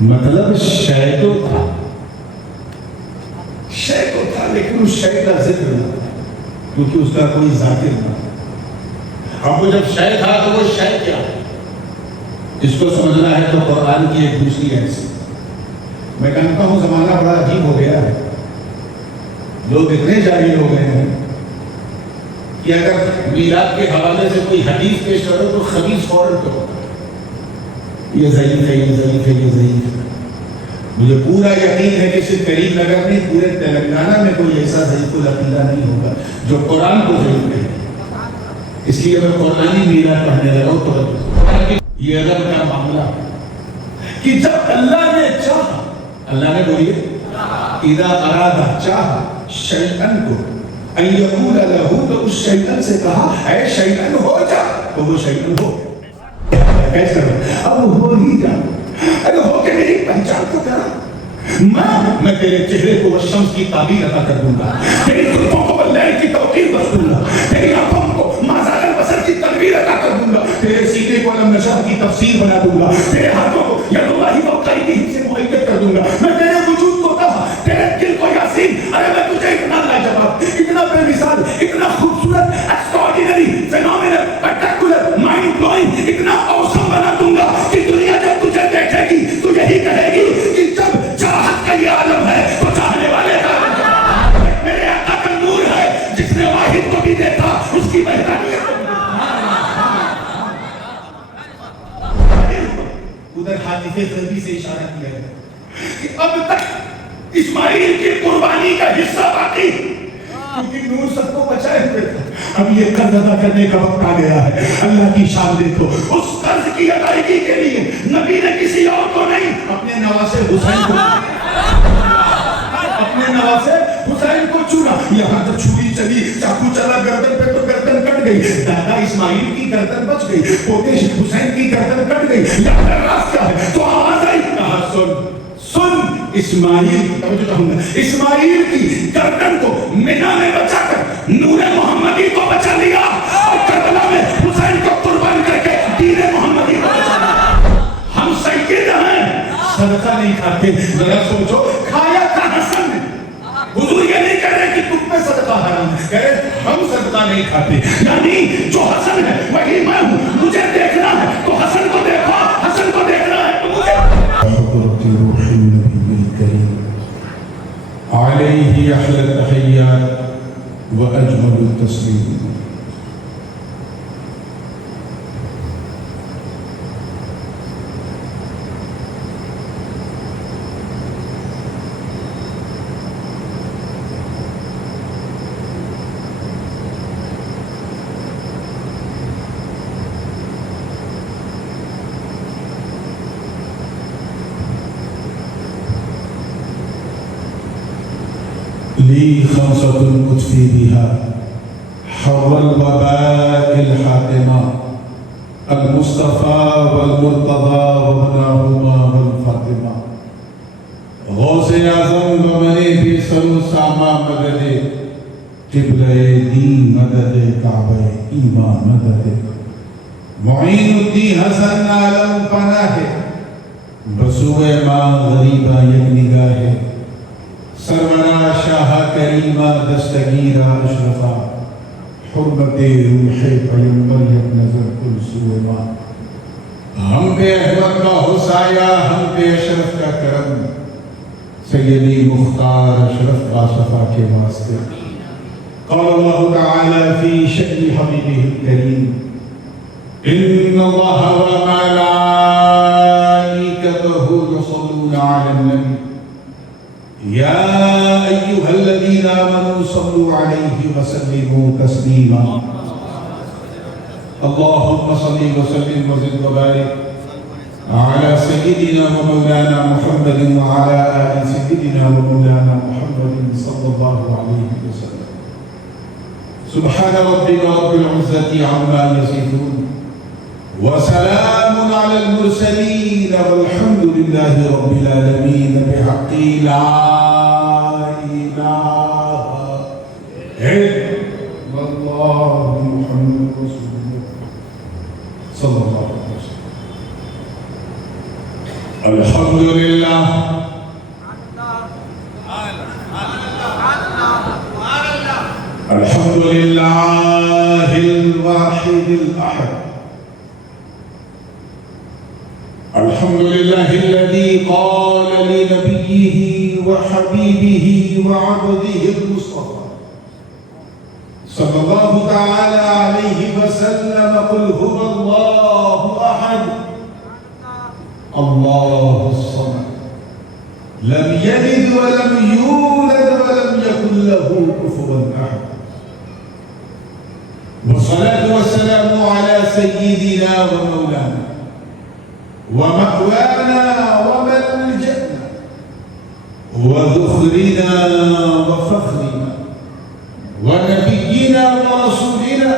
مطلب شے تو تھا، شے تو تھا لیکن اس شے کا ذکر نہ تھا کیونکہ اس کا کوئی ذاکر نہ تھا۔ اب وہ جب شے تھا تو وہ شے کیا ہے اس کو سمجھنا ہے تو قرآن کی ایک دوسری ایسی۔ میں کہتا ہوں زمانہ بڑا عجیب ہو گیا ہے، لوگ اتنے جاہل ہو گئے ہیں کہ اگر میلاد کے حوالے سے کوئی حدیث پیش کرو تو خبیث فوراً تو ہوتا ہے، یہ ضعیف ہے، یہ ضعیف ہے، یہ ضعیف ہے۔ مجھے پورا یقین ہے کہ صرف کریم نگر میں پورے تلنگانہ میں کوئی ایسا ضعیف العقیدہ نہیں ہوگا جو قرآن کو ضعیف کہے۔ اس لیے میں قرآنی میلاد پڑھنے لگا ہوں تو یہ ادب کا معاملہ ہے کہ جب اللہ نے چاہا، اللہ نے بولیے اذا ارادہ چاہا شیئن کو ان یقول لہو، تو اس شیئن سے کہا اے شیئن ہو جا، تو وہ شیئن ہو کیسے اب ہو ہی جا، اگر ہو کے میری پہچان کو کرا، میں تیرے چہرے کو والشمس کی تعبیر عطا کر دوں گا، تیری زلفوں کو واللیل کی توقیر بخش دوں گا، تیری آنکھوں کو مازال البصر کی تنویر عطا کر دوں گا، تیرے سینے کو علم نشر کی تفسیر بنا دوں گا، تیرے ہاتھوں کو ید اللہ فوق ایدیہم سے مؤید کر دوں گا، میں تیرے وجود کو کہا، تیرے دل کو یاسین، ارے میں تجھے اتنا لاجواب، اتنا بے مثال، اتنا خوبصورت، ایکسٹراڈینری، فینومینل، اسپیکٹیکولر، مائنڈ بلوئنگ، اتنا اوسم بنا دوں گا کہ دنیا جب تجھے دیکھے گی تو یہی کہے گی کہ جب چاہت کا یہ عالم ہے تو چاہنے والے کا عالم ہے۔ میرے آقا کا نور ہے جس نے واحد کو بھی دیکھا، اس کی وحدانیت ادھر حادث ضربی سے اشارہ کیا ہے کہ اب تک اسماعیل کی قربانی کا حصہ باقی، کیونکہ نور سب کو بچائے ہوئے تھا، اب یہ قرض ادا کرنے کا وقت آ گیا ہے۔ اللہ کی شان دیکھو، اس قرض کی ادائیگی کے لیے نبی نے کسی اور کو نہیں، اپنے نواسے حسین کو، اپنے نواسے حسین کو چنا۔ یہاں تو چھری چلی، چاقو چلا گردن پہ تو گردن کٹ گئی، دادا اسماعیل کی گردن بچ گئی، پوتے حسین کی گردن کٹ گئی، یہاں راز کیا ہے؟ تو آواز آئی، کہا سن اسماعیل کی گردن کو منہ میں بچا کر نور محمدی کو بچا لیا، اور کربلا میں حسین کو قربان کر کے دین محمدی کو بچا لیا۔ ہم سید ہیں، صدقہ نہیں کھاتے۔ ذرا سوچو، کھایا تھا حسن نے، حضور یہ نہیں کہہ رہے کہ تم پہ صدقہ حرام ہے، کہہ رہے ہم صدقہ نہیں کھاتے، یعنی جو حسن ہے وہی میں ہوں، مجھے دیکھنا ہے تو حسن کو دیکھو، حسن کو دیکھنا ہے تو مجھے علیہ احلی التحیات واجمل التسلیم۔ لي خمسة أطفي بها حر الوباء الحاتمة، المصطفى والمرتضى وابناهما والفاطمة، غوث اعظم بمنی بیسر ساما مدد، قبلہ دین مدد، کعبہ ایمان مدد، معین الدین حسن عالم پناہ، بسوئے ماں غریبہ یک نگاہ، سرمنا شاہ کریمہ دستگیرہ اشرفہ، حرمت روح پیغمبر یک نظر کل سوئے ماں، ہم پہ احمد کا حسایہ، ہم پہ اشرف کا کرم، سیدی مختار اشرف باصفہ کے واسطے۔ قال اللہ تعالی فی شأن حبیبہ الکریم، ان اللہ وملائکتہ یصلون علی النبی یا ایہا الذین آمنوا صلوا علیہ وسلموا تسلیما۔ اللہم صلی وسلم وزد وبارک على سيدنا ومولانا محمد وعلى آل سيدنا ومولانا محمد صلى الله عليه وسلم۔ سبحان ربك رب العزة عما يصفون وسلام على المرسلين والحمد لله رب العالمين بحق لا إله إلا الله محمد رسول الله صلى الله عليه وسلم۔ الحمد لله الحمد لله الواحد الأحد الحمد لله الذي قال لنبيه وحبيبه وعبده المصطفى صلى الله تعالى عليه وسلم قل هو الله أحد الله الصمد لم يلد ولم يولد ولم يكن له كفوا أحد والصلاة والسلام على سيدنا ومولانا ومأوانا وملجأنا وذخرنا وفخرنا ونبينا ورسولنا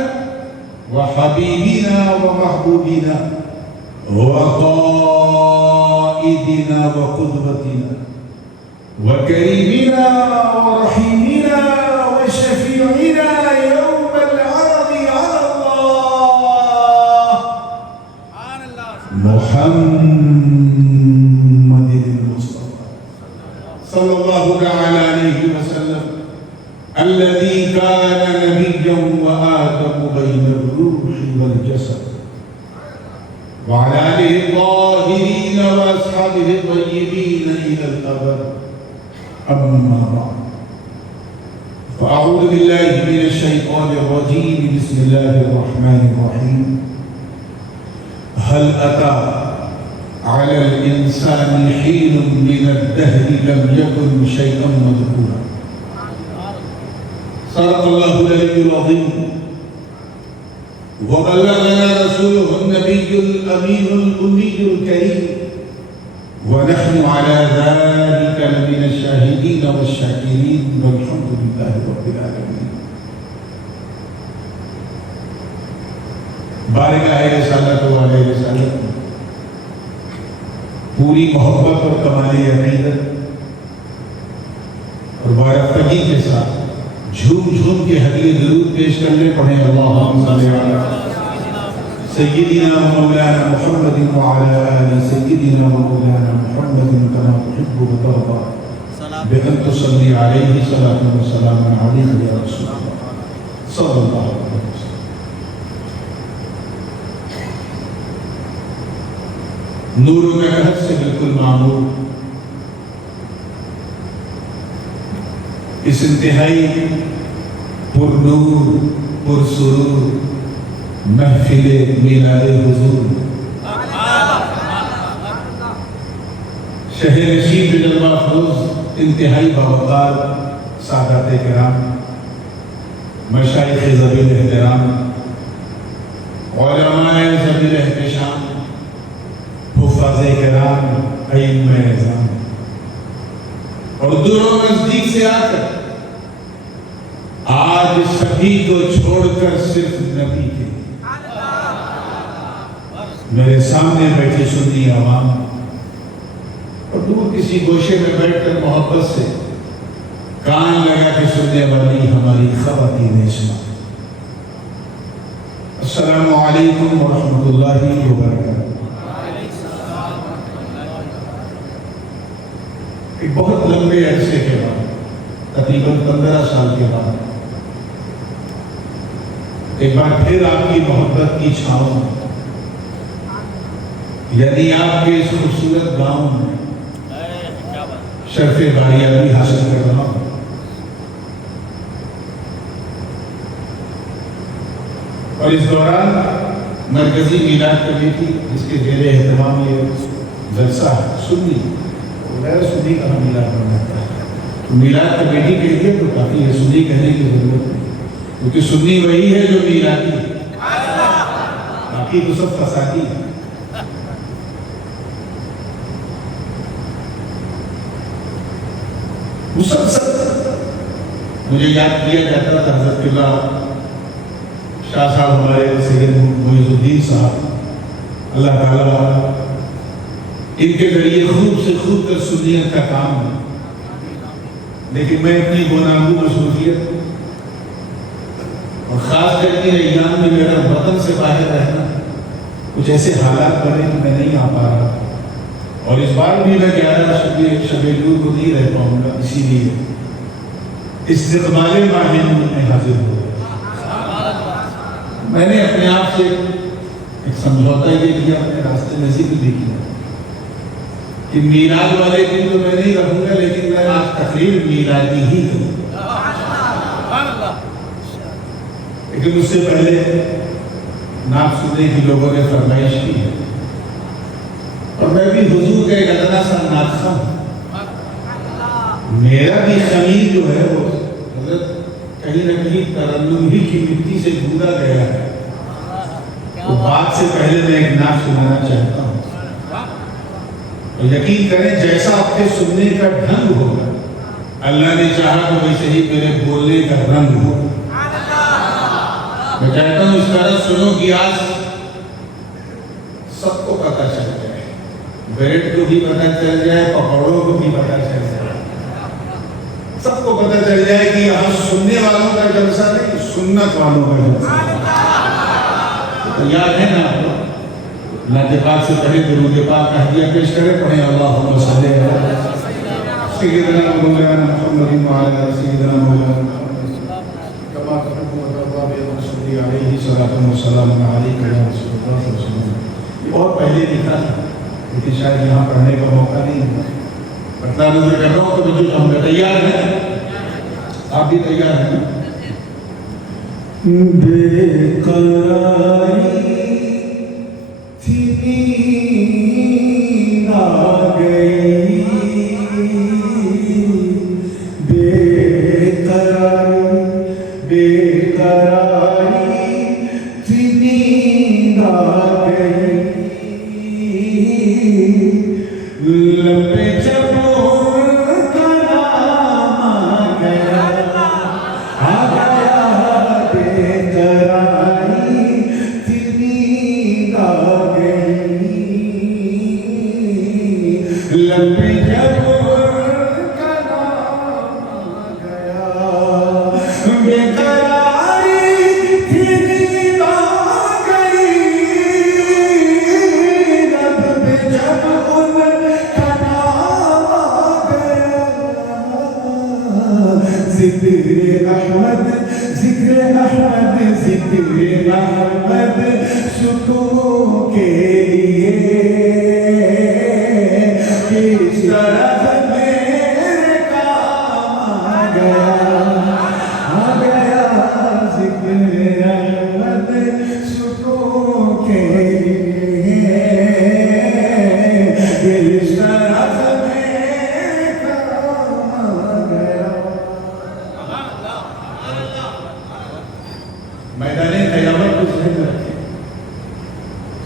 وحبيبنا ومحبوبنا وقائدنا وقدوتنا وكريمنا ورحيمنا وشفيعنا يوم العرض على الله محمد المصطفى صلى الله تعالى عليه وسلم الذي كان نبيا وآدم بين الروح والجسد وعلى آله الطاهرين وأصحابه الطيبين إلى الأبد أما بعد فأعوذ بالله من الشيطان الرجيم بسم الله الرحمن الرحيم هل أتى على الإنسان حين من الدهر لم يكن شيئا مذكورا صدق الله العلي العظيم وبلغنا رسوله النبي الأمين الأمي الكريم ونحن على ذلك من الشاهدين والشاكرين والحمد لله رب العالمين. بارگاہ رسالت والے رسالت پوری محبت اور کمال عقیدت اور وارفتگی کے ساتھ جھوم جھوم کے حدیث درود پیش کرنے پڑھیں اللہم صلی علی سیدنا و مولانا محمد وعلی آل سیدنا و مولانا محمد کما تحب و ترضى بأن تصلی علیہ صلاة و سلام علیہ یا رسول اللہ صلی اللہ علیہ وسلم. نور و نکہت سے بالکل معمول اس انتہائی پر نور پر سرور محفل میلاد حضور شہر نشین جلوہ افروز انتہائی باوقار سادات کرام مشائخ ذوی الاحترام علماء ذوی الاحتشام حفاظ کرام ائمہ اعظام اور دور و نزدیک سے آ کر آج سبھی کو چھوڑ کر صرف نبی کے میرے سامنے بیٹھے سنی عوام اور دور کسی گوشے میں بیٹھ کر محبت سے کان لگا کے سننے والی ہماری خواتین اسلام، السلام علیکم ورحمۃ اللہ وبرکاتہ. ایک بہت لمبے عرصے کے بعد تقریباً 15 سال کے بعد ایک بار پھر آپ کی محبت کی چھاؤں یعنی آپ کے اس خوبصورت گاؤں میں شرف باریابی حاصل کر رہا ہوں. اور اس دوران مرکزی میلاد کمیٹی جس کے زیر اہتمام یہ جلسہ سنی غیر سنی کا میلاد بناتا ہے، میلاد کمیٹی کے لیے تو کافی ہے، سنی کہنے کی ضرورت نہیں کیونکہ سنی وہی ہے جو میلادی ہے، باقی تو سب فسادی ہے. مسلسل مجھے یاد کیا جاتا تھا حضرت اللہ شاہ صاحب ہمارے سید معیز الدین صاحب اللہ تعالیٰ ان کے ذریعے خوب سے خوب تر سنیت کا کام ہے، لیکن میں اپنی گناہوں مصروفیت اور خاص کر کے ایام میں میرا وطن سے باہر رہنا کچھ ایسے حالات بنے کہ میں نہیں آ پا رہا. اور اس بار بھی میں 11 شب نور کو نہیں رہ پاؤں گا، اسی لیے استقبال ماہ نور میں حاضر ہوا۔ میں نے اپنے آپ سے ایک سمجھوتا یہ کیا، اپنے راستے میں سے بھی دیکھی کہ میلاد والے دن تو میں نہیں رہوں گا، لیکن میں آج تقریر میلادی ہی کروں گا۔ لیکن اس سے پہلے نعت سننے کی لوگوں نے فرمائش کی ہے، اور میں بھی حضور کا ایک ادنا سا نعت خواں ہوں۔ میرا بھی خمیر جو ہے وہ حضرت کہیں نہ کہیں ترنم ہی کی مٹی سے گوندا گیا ہے، تو بات سے پہلے میں ایک نعت سنانا چاہتا ہوں۔ یقین کریں جیسا آپ کے سننے کا ڈھنگ ہوگا، اللہ نے چاہا تو ویسے ہی میرے بولنے کا رنگ ہوگا۔ میں چاہتا ہوں اس طرح سنو کہ آج سب کو پتہ چل جائے، بریڈ کو بھی پتہ چل جائے، پکوڑوں کو بھی پتہ چل جائے، سب کو پتہ چل جائے کہ یہاں سننے والوں کا جلسہ نہیں، سنت والوں کا جلسہ۔ تو یاد ہے نا آپ کو نعت پاک سے پہلے درود پاک کا ہدیہ پیش کریں، پڑھیں اللہم صلی علی سیدنا مولانا محمد وعلی سیدنا مولانا محمد کما تحب وترضى بصلی علیہ صلاۃ و سلام علیک یا رسول اللہ صلی اللہ علیہ وسلم۔ یہ اور پہلے لکھا تھا لیکن شاید یہاں پڑھنے کا موقع نہیں ہے، پڑھتا نظر کر رہا ہوں تو مجھے ہم تیار ہیں، آپ بھی تیار ہیں نا؟ بے قراری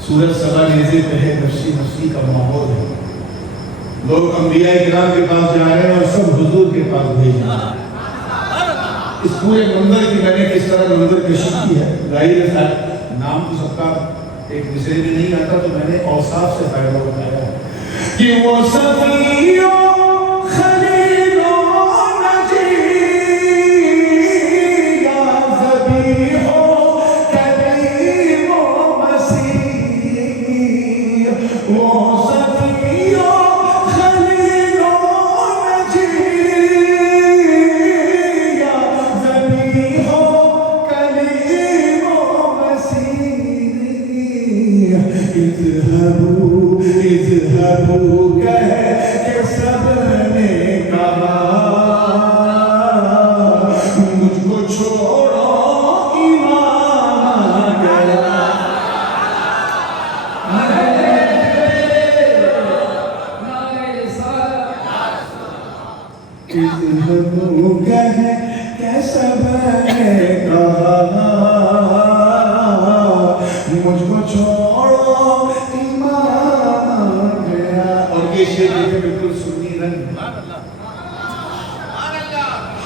سورج سبا نیزے پہ ہے، نفسی نفسی کا ماحول ہے، لوگ انبیاء کرام کے پاس جا رہے ہیں اور سب حضور کے پاس بھیج رہے ہیں۔ اس پورے منظر کی میں نے کس طرح منظر کشی کی ہے، ظاہر ہے نام تو سب کا ایک دوسرے میں نہیں آتا، تو میں نے اوصاف سے فائدہ بتایا ہے کہ وہ صفیوں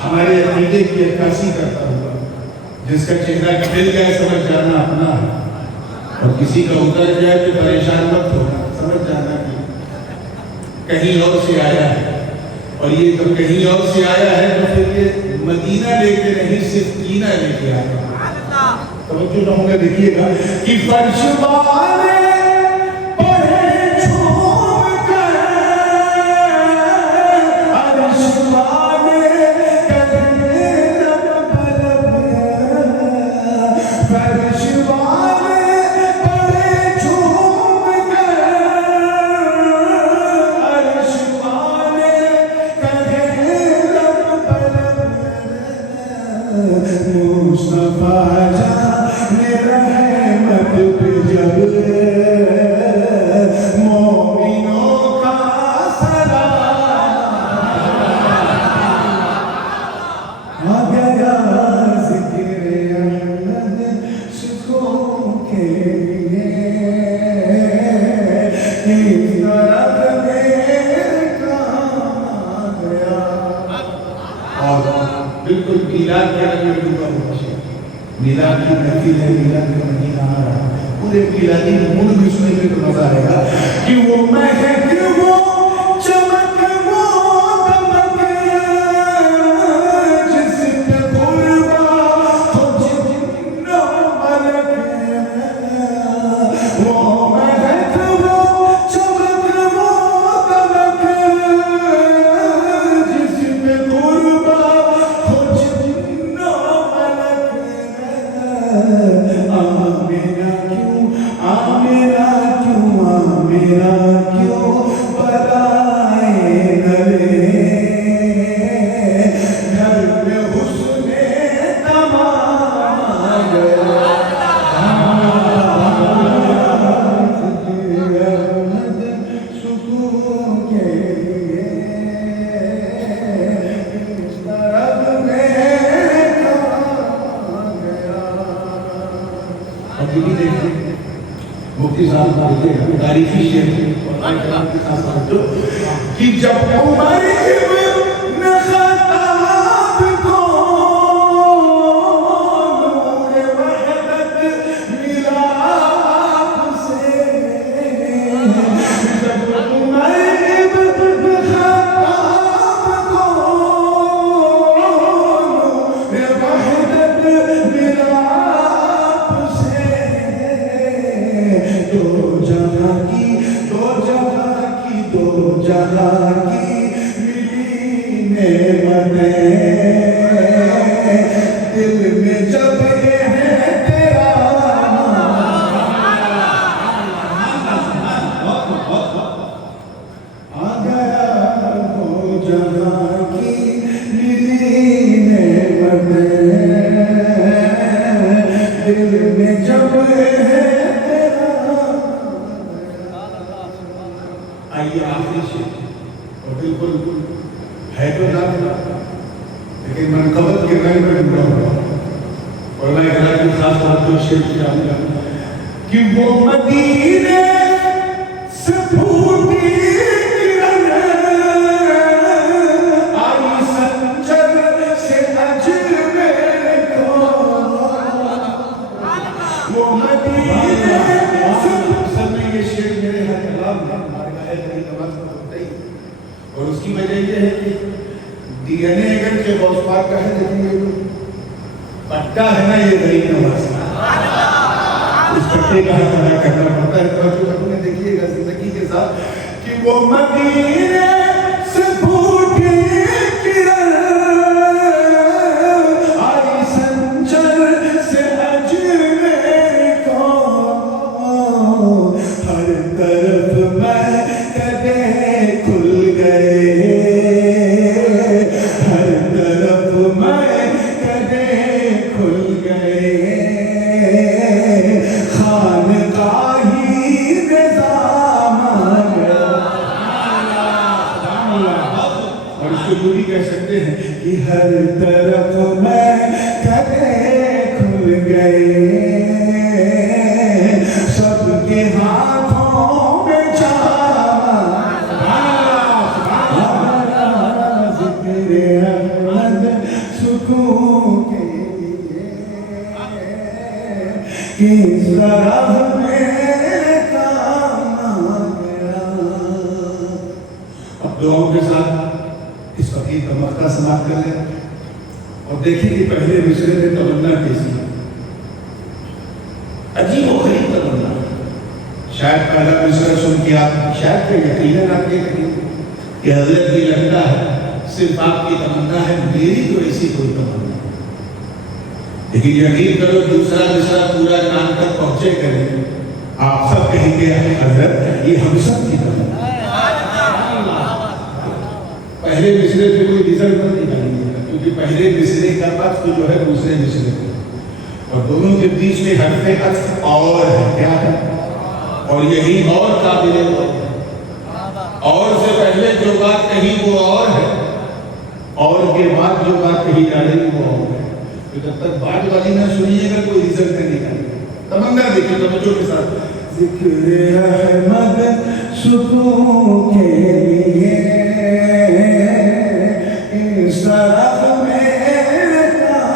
ہمارے عقیدے کی عکاسی کرتا ہوا، جس کا چہرہ کھل جائے سمجھ جانا اپنا ہے، اور کسی کا اتر جائے تو پریشان مت ہونا، سمجھ جانا کہ کہیں اور سے آیا ہے، اور یہ جب کہیں اور سے آیا ہے تو پھر یہ مدینہ لے کے نہیں صرف کینہ لے کے آیا۔ توجہ نہ ہوگا، دیکھیے گا کہ فرش والے پڑھے چھوم کر میلاد کے رنگ میں ڈوبا ہوا ہے. میلاد کی محفل ہے, میلاد کا مہینہ آ رہا ہے, پورے میلادی موڈ میں سننے میں تو مزہ آئے گا کہ وہ مہک وہ چمک وہ دمک جس پہ قربا ہو جن ملک, وہ مہک وہ چمک وہ دمک جس پہ قربا ہو جن ملک. آمینہ کیوں برائے نلے گھر میں حسن تمام آ گیا. سکون کے لیے اس طرف میں آ گیا. اب یہ دیکھیں مفتی صاحب کا دیکھیں تاریخی شعر کہ جب عمر ابن خطاب کو نور وحدت ملا آپ سے, جب عمر ابن خطاب کو نور وحدت ملا آپ سے, دو جہاں کی ملی نعمتیں دل میں جب یہ ہے تیرا آ گیا, دو جہاں کی ملی نعمتیں دل میں جب ہے تیرا. آئیے آخری سے اور بالکل ہے تو نہ لیکن منقبت کے رنگ میں ڈوبا ہوا اور میں کہا کہ خاص بات کو شیر سے جانوں گا کہ وہ مدینے سے پھوٹی کرن آئی سنجر سے اجمیر کو, وہ مدینے سے سب میں یہ شیر میرے ہر کلام میں اور اس کی وجہ یہ ہے کہ ڈی این اے اگر کے غوث پاک کا ہے لیکن یہ پٹا ہے نا یہ غریب نواز اس پٹے کا حق ادا کرنا پڑتا ہے. توجہ کرنے دیکھیے گا زندگی کے ساتھ کہ وہ مدینے سے پھوٹی کرن آئی سنجر سے اجمیر کو, ہر طرف میں کدے کھل گئے, ہر طرف میں کدے کھل گئے, خانقاہی نظام آ گیا. اور اس کو پوری کہہ سکتے ہیں کہ ہر طرف میں کدے کھل گئے, سب کے ہاتھوں میں سکون کے لیے کس طرح میرے کام آ گیا. اب دعاؤں کے ساتھ اس فقیر کا مقطع سماعت کر لیں اور دیکھیں کہ پہلے مصرے میں تمنا کیسی ہے. عجیب و غریب تمنا. شاید پہلا مصرع سن کے آپ شاید کہ یقیناً آپ یہ کہیں کہ حضرت یہ لگتا ہے صرف آپ کی تمنا ہے, میری تو ایسی کوئی تمنا نہیں. لیکن یقین کرو دوسرا مصرع پورا کام تک پہنچے کریں آپ سب کہیں گے حضرت یہ ہم سب کی تمنا ہے. پہلے مصرے پہ کوئی رزلٹ نہیں نکالیں گے کیونکہ پہلے مصرے کا عطف جو ہے دوسرے مصرے پہ, اور دونوں کے بیچ میں حرف عطف اور ہے. کیا ہے؟ اور یہی اور قابل ہے. اور سے پہلے جو بات کہی وہ اور ہے, اور کے بعد جو بات کہی جا رہی وہ اور ہے. تو جب تک بات والی نہ سنیے گا کوئی رزلٹ نہیں نکالے گا. تمنا دیکھیے توجہ کے ساتھ. ذکر احمد سکون کے لیے اس طرف میرے کام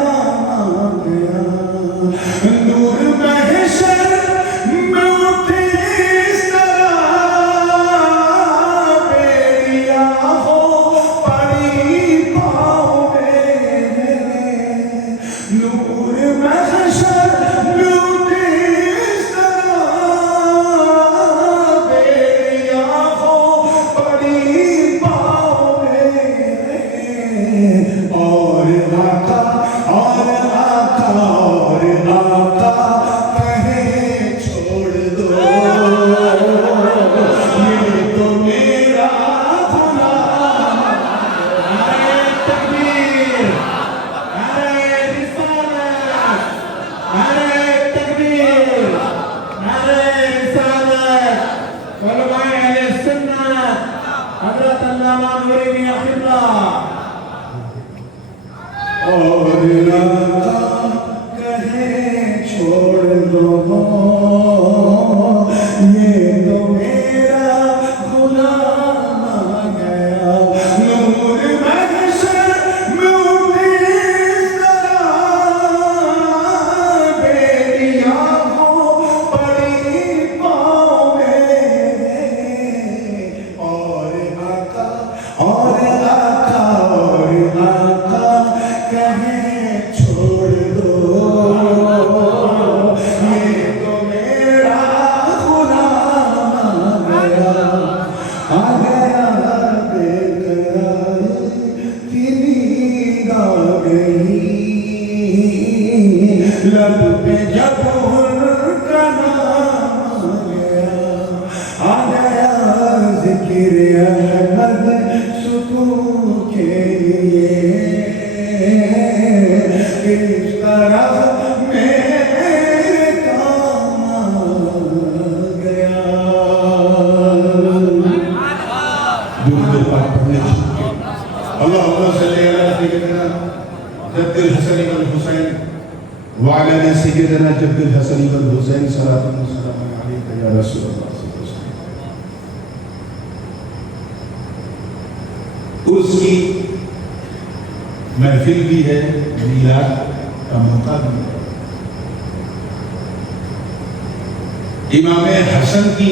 مولانا نور میاں قبلہ اور آقا کہیں چھوڑ دو یہ تو میرا غلام آ گیا نور محشر میں اٹھی اس طرح بیٹیاں کو پڑی پاؤں میں اور آقا کہیں چھوڑ دو یہ تو میرا غلام آ گیا بے قراری کی نیند آ گئی لب پہ جب ان کا نام آ گیا ذکر احمد سکون کے لیے اس طرح میرے کام آ گیا درود پاک پڑھنے چاہیے اللہم صلی علی سیدنا جد الحسن والحسین وعلی سیدنا جد الحسن والحسین صلاۃ و سلام علیک یا رسول اللہ صلی اللہ علیہ وسلم اس کی محفل بھی ہے میلاد کا موقع بھی ہے امام حسن کی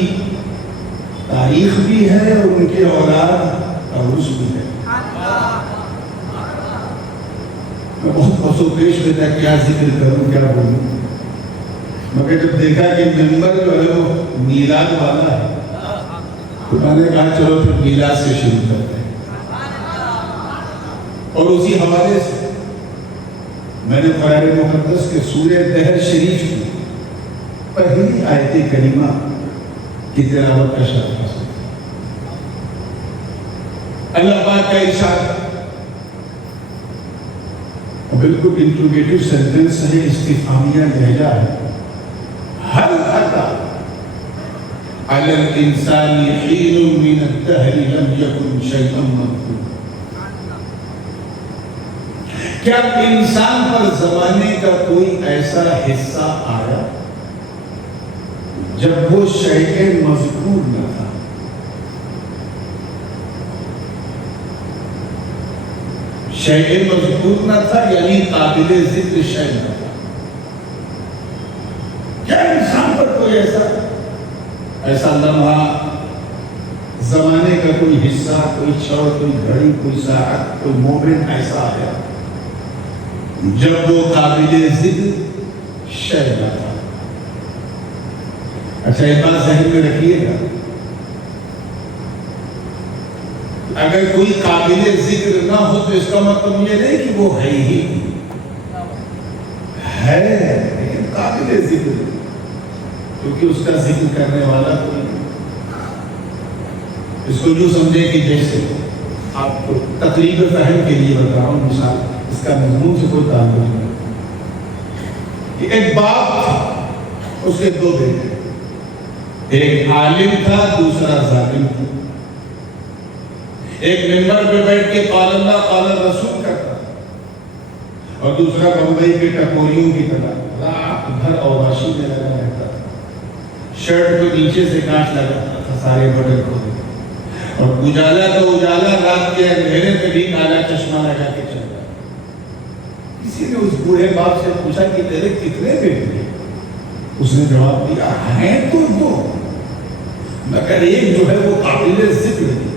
تاریخ بھی ہے اور ان کے اولاد کا عرس بھی ہے میں بہت پسو پیش میں تھا کیا ذکر کروں کیا بولوں مگر جب دیکھا کہ ممبر جو ہے وہ میلاد والا ہے تو میں نے کہا چلو پھر میلاد سے شروع کرتے ہیں اور اسی حوالے سے میں نے قرآن مقدس کے سورہ دہر شریف کی پہلی آیت کریمہ کی تلاوت کا شرف حاصل کیا اللہ پاک کا ارشاد بالکل انٹروگیٹو سینٹنس ہے استفہامیہ لہجہ ہے هل أتى على الإنسان حين من الدهر لم يكن شيئا مذكورا کیا انسان پر زمانے کا کوئی ایسا حصہ آیا جب وہ شیء مذکور نہ تھا شیء مذکور نہ تھا یعنی قابل ذکر شیء نہ تھا کیا انسان پر کوئی ایسا لمحہ زمانے کا کوئی حصہ کوئی چھوڑ کوئی گھڑی کوئی ساعت کوئی مومنٹ ایسا آیا جب وہ قابل ذکر شیء نہ تھا اچھا یہ بات ذہن میں رکھیے گا اگر کوئی قابل ذکر نہ ہو تو اس کا مطلب یہ نہیں کہ وہ ہے ہی ہے لیکن قابل ذکر کیونکہ اس کا ذکر کرنے والا کوئی نہیں اس کو یوں سمجھے کہ جیسے آپ کو تقریب فہم کے لیے بتا رہا ہوں مثال اس کا مضمون سے کوئی تعلق نہیں کہ ایک باپ تھا اس کے دو بیٹے ایک عالم تھا دوسرا ظالم تھا ایک ممبر پہ بیٹھ کے قال اللہ قال رسول کرتا اور دوسرا بمبئی کے ٹکوریوں کی طرح رات بھر عواشی میں لگا رہتا تھا شرٹ کو نیچے سے کاٹ لگاتا تھا سارے بٹن کو اور اجالا تو اجالا رات کے اندھیرے پہ بھی کالا چشمہ لگا کے چل رہا کسی نے اس بوڑھے باپ سے پوچھا کہ تیرے کتنے بیٹے اس نے جواب دیا ہیں تو دو مگر ایک جو ہے وہ قابل ذکر نہیں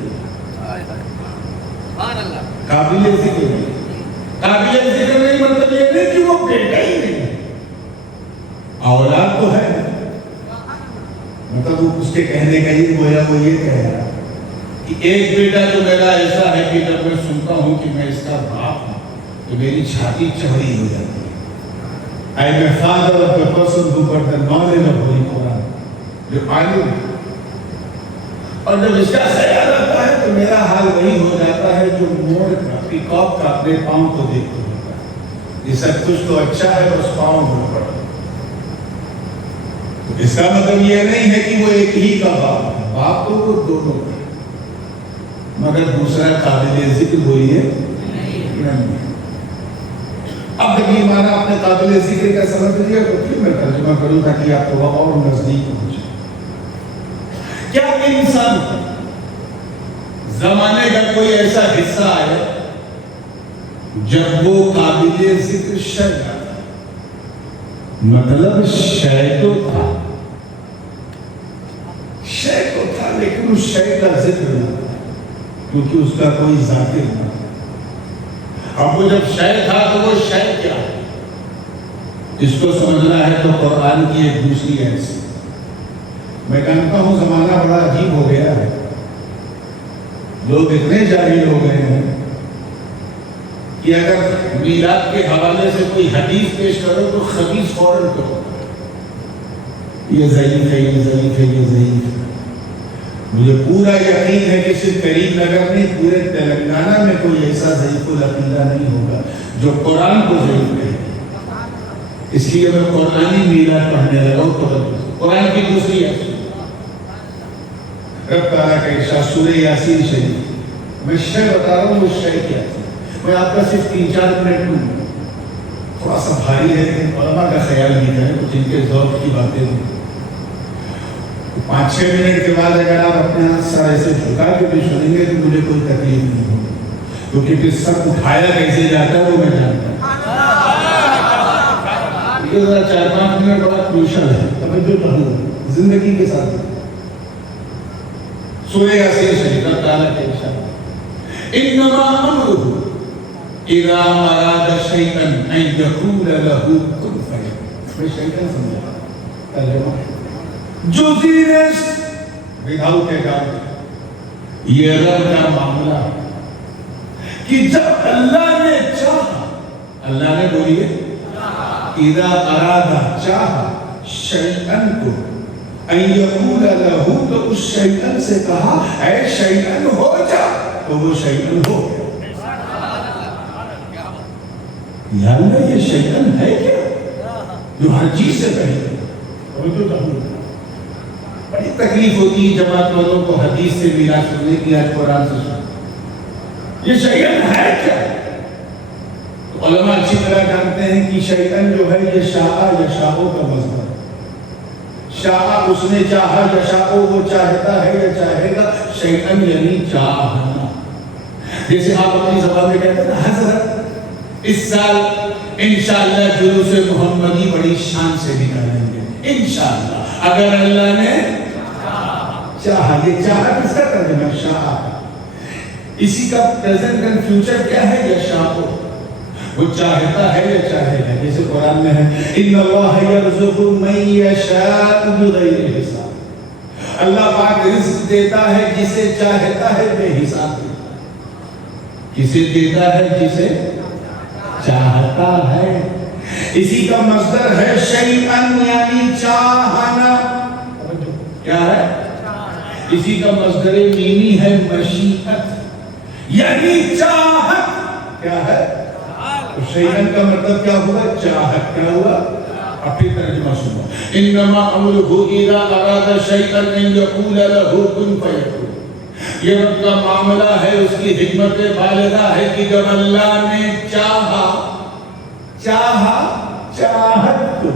قابل ذکر نہیں قابل ذکر نہیں مطلب یہ نہیں کہ وہ بیٹا ہی نہیں اولاد تو ہے مطلب اس کے کہنے کا یہ گویا وہ یہ کہہ رہا کہ ایک بیٹا تو میرا ایسا ہے کہ جب میں سنتا ہوں کہ میں اس کا باپ ہوں تو میری چھاتی چوڑی ہو جاتی ہے I am a father of the person who got the knowledge of Holy Quran جو عالم ہے اور جب اس کا خیال آتا ہے تو میرا حال وہی ہو جاتا ہے جو مور کا پیکاک کا اپنے پاؤں کو دیکھتے ہوتا ہے یہ سب کچھ تو اچھا ہے بس پاؤں ہو پڑا اس کا مطلب یہ نہیں ہے کہ وہ ایک ہی کا باپ ہے باپ تو وہ دونوں کا مگر دوسرا قابل ذکر بولیے نہیں. اب دیکھیے مانا آپ نے قابل ذکر کا سمجھ لیا تو پھر میں ترجمہ کروں تاکہ آپ کو اور نزدیک پہنچے. کیا انسان زمانے کا کوئی ایسا حصہ آئے جب وہ قابل ذکر شے تھا؟ مطلب شے تو تھا، شے تو تھا لیکن اس شے کا ذکر نہ تھا کیونکہ اس کا کوئی ذاکر نہ تھا. اب وہ جب شے تھا تو وہ شے کیا ہے اس کو سمجھنا ہے تو قرآن کی ایک دوسری ایسی. میں جانتا ہوں زمانہ بڑا عجیب ہو گیا ہے، لوگ اتنے جاہل ہو گئے ہیں کہ اگر میلاد کے حوالے سے کوئی حدیث پیش کرو تو خبیث فوراً کرو، یہ ضعیف ہے، یہ ضعیف ہے، یہ ضعیف ہے. مجھے پورا یقین ہے کہ صرف کریم نگر میں پورے تلنگانہ میں کوئی ایسا ضعیف العقیدہ نہیں ہوگا جو قرآن کو ضعیف کہے. اس لیے میں قرآنی میلاد پڑھنے لگا ہوں. قرآن کی دوسری ایسی رب تعالیٰ کا ارشاد سورہ یاسین شریف. میں شے بتا رہا ہوں وہ شے کیا ہے. میں آپ کا صرف 3-4 منٹ میں، تھوڑا سا بھاری ہے لیکن علماء کا خیال نہیں کریں جن کے ذوق کی باتیں ہیں. 5-6 منٹ کے بعد اگر آپ اپنے ہاتھ سر ایسے جھکا کے بھی سنیں گے تو مجھے کوئی تکلیف نہیں ہوگی کیونکہ پھر سب اٹھایا کیسے جاتا ہے وہ میں جانتا ہوں. 4-5 منٹ بڑا کروشل ہے، توجہ کرو زندگی کے ساتھ. سورہ یاسین شریف اللہ تعالیٰ کے ارشاد انما امرہ اذا اراد شیئا ان یقول له کن فیکون. میں شیطان سمجھا ترجمہ جو زیرس وداؤٹ اے ڈاؤٹ یہ رب کا معاملہ کہ جب اللہ نے چاہا، اللہ نے بولیے اذا ارادہ چاہا شیئن کو ان یقول لہو تو اس شیئن سے کہا اے شیئن ہو جا تو وہ شیئن ہو گیا. یا اللہ یہ شیئن ہے کیا جو ہر چیز سے پہلے. بڑی تکلیف ہوتی ہے جماعت والوں کو حدیث سے میراث سننے کی، آج قرآن سے سننے. یہ شیئن ہے کیا؟ علماء اچھی طرح جانتے ہیں کہ شیطان جو ہے یہ شاء یشاء کا مصدر. شاء اس نے چاہا، یشاء وہ چاہتا ہے یا چاہے گا. شیطان یعنی چاہنا. جیسے آپ اپنی زبان میں کہتے ہیں نا حضرت اس سال انشاءاللہ جلوس محمدی بڑی شان سے نکالیں گے انشاءاللہ اگر اللہ نے چاہا. یہ چاہا کس کا ترجمہ؟ شاء. اسی کا پریزنٹ اینڈ فیوچر کیا ہے؟ یشاء. وہ چاہتا ہے یا چاہے گا. جیسے قرآن میں ہے ان اللہ یرزق من یشاء بغیر حساب. اللہ پاک رزق دیتا ہے جسے چاہتا ہے بے حساب. کسے دیتا ہے؟ جسے چاہتا ہے. اسی کا مصدر ہے شیئن یعنی چاہنا. کیا ہے؟ اسی کا مصدر مینی ہے مشیت یعنی چاہت. کیا ہے؟ شیئن کا مطلب کیا ہوا؟ چاہت. کیا ہوا؟ اپنی ترجمہ سنو. انما امرہ اذا اراد شیئا ان یقول لہ کن فیکون. یہ رب کا معاملہ ہے، اس کی حکمت بالغہ ہے کہ جب اللہ نے چاہا چاہت کو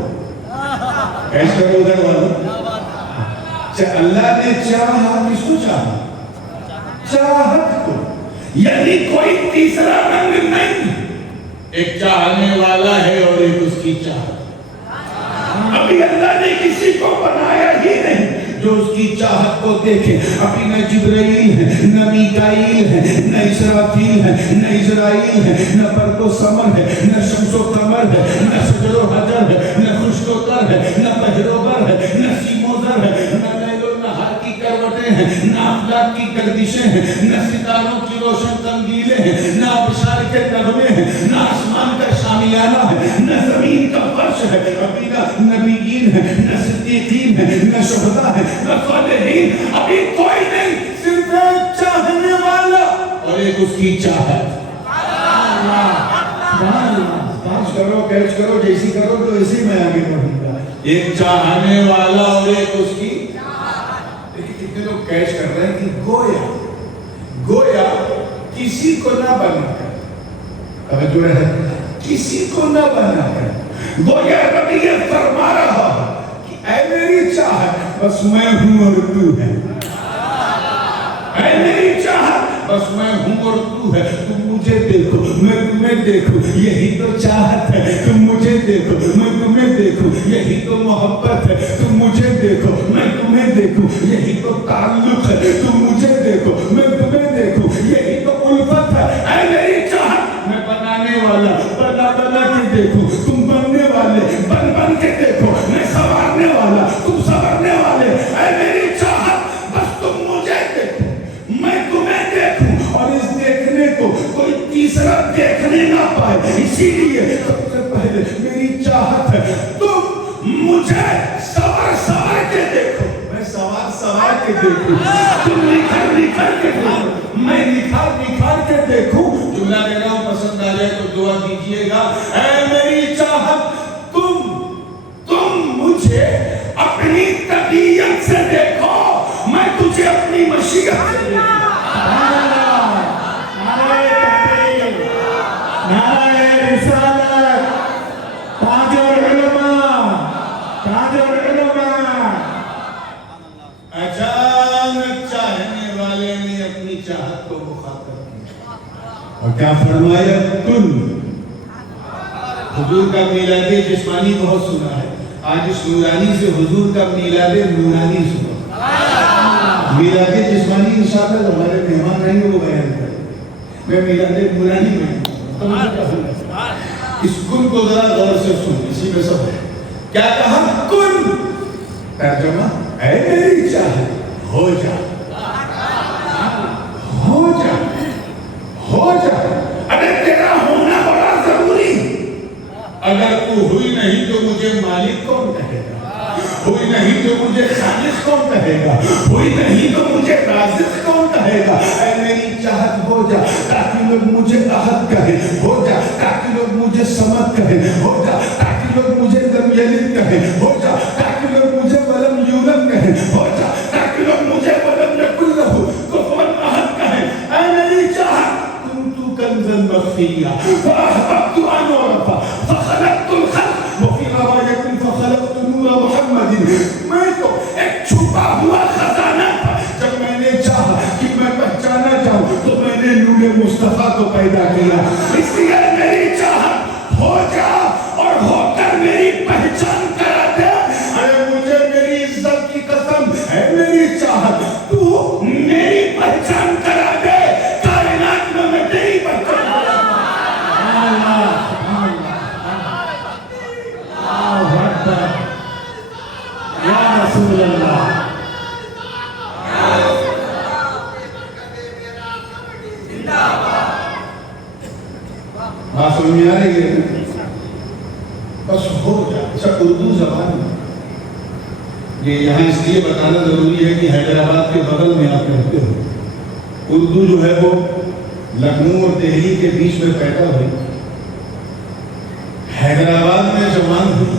ایسا ادھر والوں اللہ نے چاہا. کس کو چاہا؟ چاہت کو. یعنی کوئی تیسرا رنگ نہیں. ایک چاہنے والا ہے اور ایک اس کی چاہت. ابھی اللہ نے کسی کو بنایا ہی نہیں جو اس کی چاہت کو دیکھے. ابھی نہ جبرائیل ہے، نہ میکائیل ہے، نہ اسرافیل ہے، نہ اسرائیل ہے، نہ برق و سمر ہے، نہ شمس و قمر ہے، نہ شجر و حجر ہے، نہ خشک و تر ہے، نہ بحر و بر ہے، نہ سیم و زر ہے، نہ لیل و نہار کی کروٹیں ہیں، نہ افلاک کی گردشیں ہیں، نہ ستاروں کی روشن قندیلیں ہیں، نہ ابشار کے نغمے ہیں، نہ آسمان کا شامیانہ ہے، نہ زمین کا فرش ہے. ابھی نہ نبیین ہے، نہ صدیقین ہے، نہ شہداء ہے، نہ صالحین. ابھی کوئی نہیں، صرف ایک چاہنے والا اور ایک اس کی چاہت. پانچ کرو، کیچ کرو، جیسی کرو تو ایسی میں آگے بڑھوں گا. ایک چاہنے والا اور ایک اس کی. لیکن کتنے لوگ کیچ کر رہے ہیں کہ گویا کسی کو نہ بنا کر، توجہ ہے، کسی کو نہ بنا کر وہ یہ ربیعت فرما رہا کہ اے میری چاہت بس میں ہوں اور تو ہے، اے میری چاہت بس میں ہوں اور تو ہے، تم مجھے دیکھو میں تمہیں دیکھوں، یہی تو چاہت ہے، تم مجھے دیکھو میں تمہیں دیکھوں، یہی تو محبت ہے، تم مجھے دیکھو میں تمہیں دیکھوں، یہی تو تعلق ہے، تم مجھے دیکھو میں تمہیں دیکھوں، یہی تو الفت ہے، اے میری چاہت میں بنانے والا بنا بنا کے دیکھوں، تم بننے والے بن بن کے دیکھو، میں سنوارنے والا تم سنورنے والے، اے میری چاہت بس تم مجھے دیکھو میں تمہیں دیکھوں، اور اس دیکھنے کو کوئی تیسرا دیکھنے نہ پائے، اسی لیے سب سے پہلے میری چاہت ہے تم مجھے سوار سوار کے دیکھو، میں سوار سوار کے دیکھوں، تم نکھر نکھر کے دیکھو، میں نکھار نکھار کے دیکھوں۔ جملہ کہہ رہا ہوں، پسند آ جائے تو دعا دیجئے گا، اے میری چاہت تم مجھے اپنی طبیعت سے دیکھو، میں تجھے اپنی مشیت سے دیکھوں۔ اچانک چاہنے والے نے اپنی چاہت کو مخاطب کیا اور کیا فرمایا؟ کن۔ حضور کا میلاد جسمانی بہت سنا ہے، آج اس نورانی سے حضور کا میلاد نورانی سنا۔ میلاد جسمانی انشاءاللہ ہمارے مہمان رہیں گے، وہ بیان کریں، میں میلاد نورانی میں اس کن کو ذرا غور سے سن، اسی میں سب ہے۔ کیا کہا؟ کن، ترجمہ اے میری چاہت ہو جا، ہو جا، ہو جا، ارے تیرا ہونا بڑا ضروری، اگر تو ہوئی نہیں تو مجھے مالک کون کہے گا، ہوئی نہیں تو مجھے خالق کون کہے گا، ہوئی نہیں تو مجھے رازق کون کہے گا، اے میری چاہت ہو جا تاکہ لوگ مجھے احد کہیں، ہو جا تاکہ لوگ مجھے سمد کہیں، ہو جا تاکہ لوگ مجھے لم یلد کہیں، ہو جا تاکہ لوگ مجھے ولم یولد کہیں، ہو جا تاکہ لوگ مجھے ولم یکن لہ کفوا احد کہیں، اے میری چاہت کنت کنزا مخفیا فاحببت ان اعرف فخلقت الخلق وفی روایت فخلقت نور محمد، میں تو ایک چھپا ہوا خزانہ تھا، جب میں نے چاہا کہ میں پہچانا چاہوں تو میں نے نور مصطفیٰ کو پیدا کیا، اس لیے میری چاہت ہو جا اور ہو کر میری پہچان کرا دے، ارے مجھے میری عزت کی قسم ہے میری چاہت تو میری پہچان کرا دے، کائنات میں میں تیری پہچان کرا دے۔ یا رسول اللہ، بات سمجھ میں آ رہی ہے؟ بس ہو جائے۔ اچھا، اردو زبان میں یہ یہاں اس لیے بتانا ضروری ہے کہ حیدرآباد کے بغل میں آپ رہتے ہو، اردو جو ہے وہ لکھنؤ اور دہلی کے بیچ میں پیدا ہوئی، حیدرآباد میں جوان ہوئی،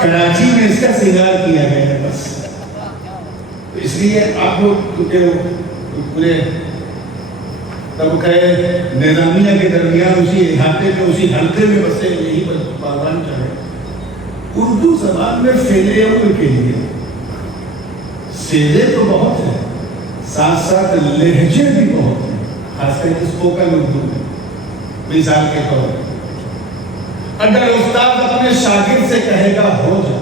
کراچی میں اس کا سنگار کیا گیا ہے، بس اس لیے آپ لوگ پورے طبقہ نظامیہ کے درمیان اسی احاطے میں اسی حلقے میں بسے، یہی پروان چاہے۔ اردو زبان میں فعل امر کے لیے سیدھے تو بہت ہیں، ساتھ ساتھ لہجے بھی بہت ہیں، خاص کر اسپوکن اردو میں۔ مثال کے طور پر اگر استاد اپنے شاگرد سے کہے گا ہو جا،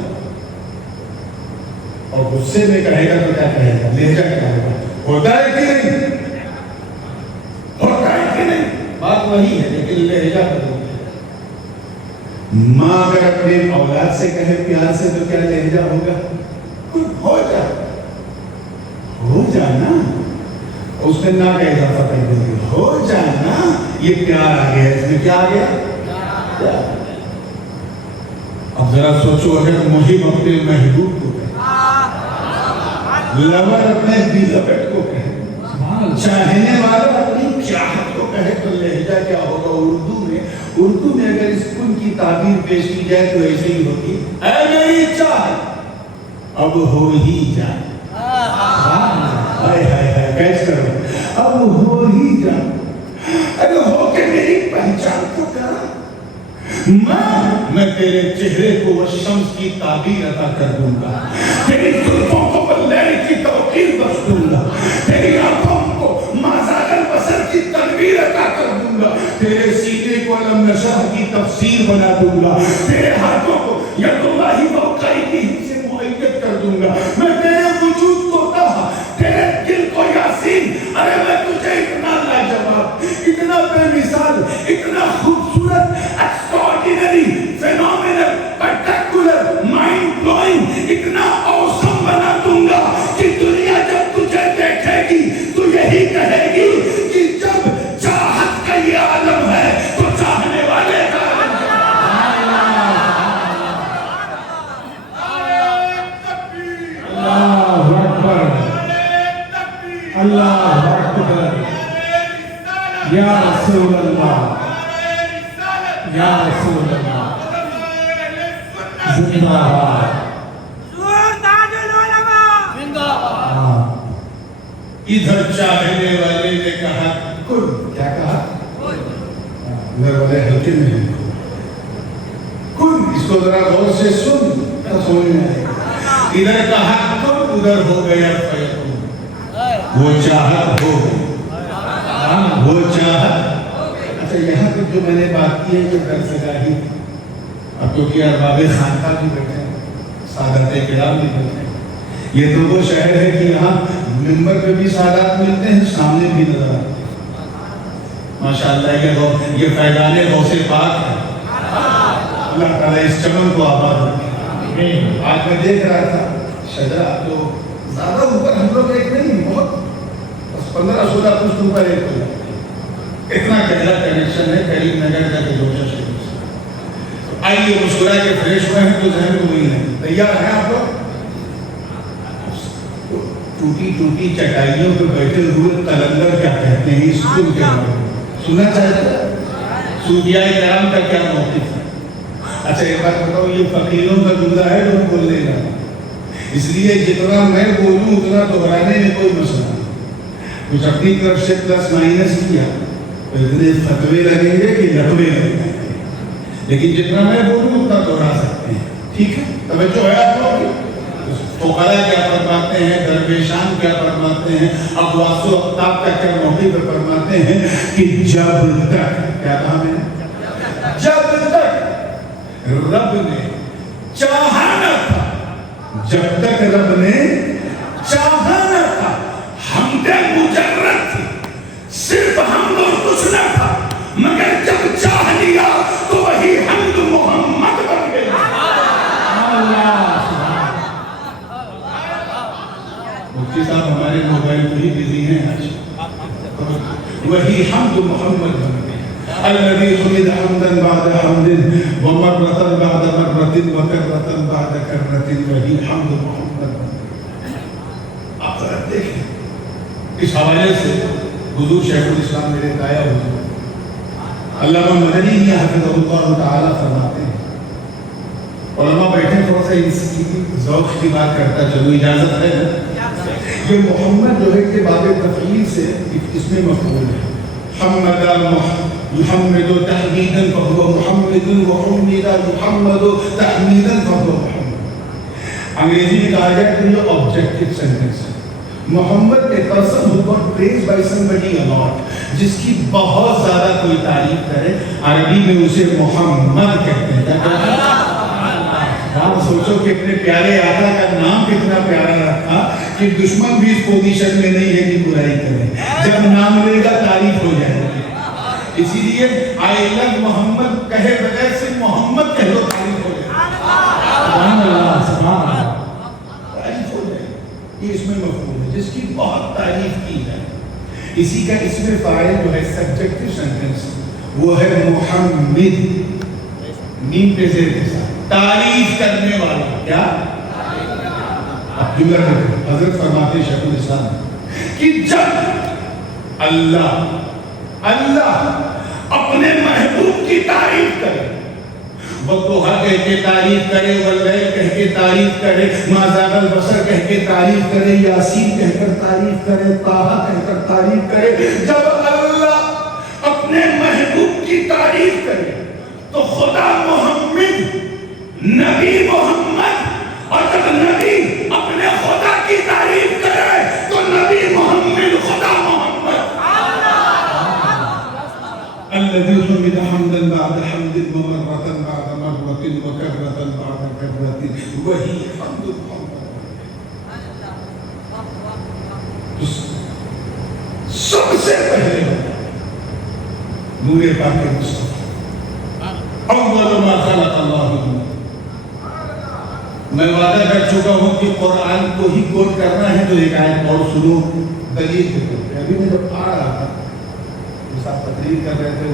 اور غصے میں کہے گا تو کیا کہے گا؟ لہجہ کیا کہے گا؟ ہوتا ہے کہ نہیں؟ ہوتا ہے کہ نہیں؟ بات وہی ہے لیکن لہجہ بدل گیا۔ ماں اگر اپنے اولاد سے کہے پیار سے تو کیا لہجہ ہوگا؟ ہو جا، ہو جانا، اس میں نہ کا اضافہ کر دیں گے، ہو جانا، یہ پیار آ گیا، اس میں کیا آ گیا؟ اب ذرا سوچو، اگر محب اپنے محبوب کو کہے، لور اپنے بیلوٹ کو کہے، چاہنے والا اپنی چاہت کو کہے تو لہجہ کیا ہوگا؟ اردو میں اگر اس کن کی تعبیر پیش کی جائے تو ایسے ہی ہوگی، اے میری چاہت اب ہو ہی جائے، کیچ کرو، اب اب ہو ہی جا، ارے ہو کے میری پہچان تو کر، میں تیرے چہرے کو وہ شمس کی تعبیر عطا کر دوں گا، تیری زلفوں کو باللیل کی توقیر بخش دوں گا، تیری آنکھوں کو مازاغ البصر کی تنویر عطا کر دوں گا، تیرے سینے کو علم نشرح کی تفسیر بنا دوں گا، تیرے ہاتھوں کو ید اللہ وقائی کی سے مؤید کر دوں گا، میں تیرے وجود کو کہا، تیرے دل کو یاسین، ارے میں تجھے اتنا لاجواب، اتنا بے مثال، اتنا خوبصورت، ایکسٹراڈینری، فینومینل، اسپیکٹیکولر، مائنڈ بلوئنگ، اتنا اوسم بنا دوں گا کہ دنیا جب تجھے دیکھے گی تو یہی کہے گی کہ جب چاہت کا یہ عالم ہے تو چاہنے والے کا عالم ہے۔ اللہ اکبر، اللہ اکبر، یا رسول اللہ، یا رسول اللہ، زندہ باد، ادھر چاہنے والے نے کہا کن، کیا کہا؟ ادھر والے ہلکے میں ہیں کن، اس کو ذرا غور سے سن تو سمجھ میں آئے گا، ادھر کہا کن، ادھر ہو گیا فیکون، وہ چاہت ہو گئی، وہ چاہت۔ اچھا یہاں پہ جو میں نے بات کی ہے جو درس گاہی، اب تو کیا ارباب خانقاہ بھی بیٹھے ہیں، سادات کرام بھی بیٹھے ہیں، یہ تو وہ شہر ہے کہ یہاں ممبر پہ بھی سادات ملتے ہیں، سامنے بھی نظر آتے ہیں، ماشاءاللہ یہ فیضان غوث پاک ہے، اللہ تعالیٰ اس چمن کو آباد رکھے۔ آج میں دیکھ رہا تھا شجرہ جو زیادہ اوپر ہم لوگ ایک نہیں، بہت 15-16 فٹ اوپر ایک ہو جاتا ہے، اتنا گہرا کنیکشن ہے کریم نگر کا جوشہ شریف سے۔ آئیے مسکرا کے فریش ہوئے ہیں تو ذہن کو وہی ہے، تیار ہیں آپ لوگ؟ ٹوٹی ٹوٹی چٹائیوں پہ بیٹھے ہوئے قلندر کیا کہتے ہیں اس کو کیا سننا چاہتے ہیں؟ صوفیاء کرام کا کیا موقف ہے؟ اچھا ایک بات بتاؤ، یہ فقیروں کا جملہ ہے جو بولنے گا، اس لیے جتنا میں بولوں اتنا دہرانے میں کوئی مسئلہ نہیں، کچھ اپنی طرف سے پلس مائنس کیا تو اتنے فتوے لگیں گے کہ لٹوے لگیں گے، لیکن جتنا میں بولوں اتنا دہرا سکتے ہیں، ٹھیک ہے؟ توجہ ہے آپ لوگ؟ فقراء کیا فرماتے ہیں، درویشان کیا فرماتے ہیں، اقواس و اقطاب کا کیا موقف فرماتے ہیں کہ جب تک، کیا کہا میں نے؟ جب تک رب نے چاہا نہ تھا، جب تک رب نے چاہا نہ تھا، حمد مجرد تھی، صرف حمد اور کچھ نہ تھا، مگر جب چاہ لیا تو وہی حمد محمد بن گئی۔ مفتی صاحب ہمارے موبائل پہ ہی بزی ہیں آج، وہی حمد محمد بن گئی۔ الذي حمد حمدا بعد حمد ومرة بعد مرة وكرة بعد كرة وہی حمد محمد بن گئی۔ آپ ذرا دیکھیں اس حوالے سے حضور شیخ الاسلام میرے دایا حضور علامہ مدنی حفظہ اللہ تعالیٰ فرماتے ہیں، علماء بیٹھے تھوڑا سا اس کی ذوق کی بات کرتا چلو، اجازت ہے نا؟ یہ محمد جو ہے کہ باب تفعیل سے اس میں مفعول ہے، حمد يحمد تحميدا فهو محمد وحمد محمد تحميدا فهو محمد۔ انگریزی میں کہا جائے کہ یہ آبجیکٹو سینٹینس ہے، محمد a person who got praised by somebody a lot، جس کی بہت زیادہ کوئی تعریف کرے، عربی میں اسے محمد کہتے ہیں۔ آپ سوچو کہ اتنے پیارے آقا کا نام کتنا پیارا رکھا کہ دشمن بھی اس پوزیشن میں نہیں ہے کہ برائی کرے، جب نام لے گا تعریف ہو جائے گی، اسی لیے آئی لو محمد کہے بغیر سے محمد کہہ لو تعریف ہو جائے سبحان اللہ، سبحان اللہ، تعریف ہو جائے، یہ اس میں مفہوم ہے جس کی بہت تعریف کی جائے۔ اسی کا اس میں فاعل جو ہے سبجیکٹو سینٹینس وہ ہے محمد، نیم پہ زیر کے ساتھ تعریف کرنے والا، کیا؟ اب جملہ کرتے حضرت فرماتے شیخ الاسلام کہ جب اللہ اپنے محبوب کی تعریف کرے، والضحیٰ کہہ کے تعریف کرے، واللیل کہہ کے تعریف کرے، ما زاغ البصر کہہ کے تعریف کرے، یاسین کہہ کر تعریف کرے، طٰہٰ کہہ کر تعریف کرے. جب اللہ اپنے محبوب کی تعریف کرے تو خدا محمد، نبی محمد، اور جب نبی اپنے خدا کی تعریف کرے تو نبی محمد خدا محمد. الذي حمد حمدا بعد حمد ومرة بعد مرة وكرة بعد كرة وهي حمد محمد. سب سے پہلے نور پاک مصطفیٰ، اول ما خلق اللہ. میں وعدہ کر چکا ہوں کہ قرآن کو ہی کوٹ کرنا ہے تو ایک آیت اور سنو دلیل کے طور پہ. ابھی میں جب آ رہا تھا صاحب تقریر کر رہے تھے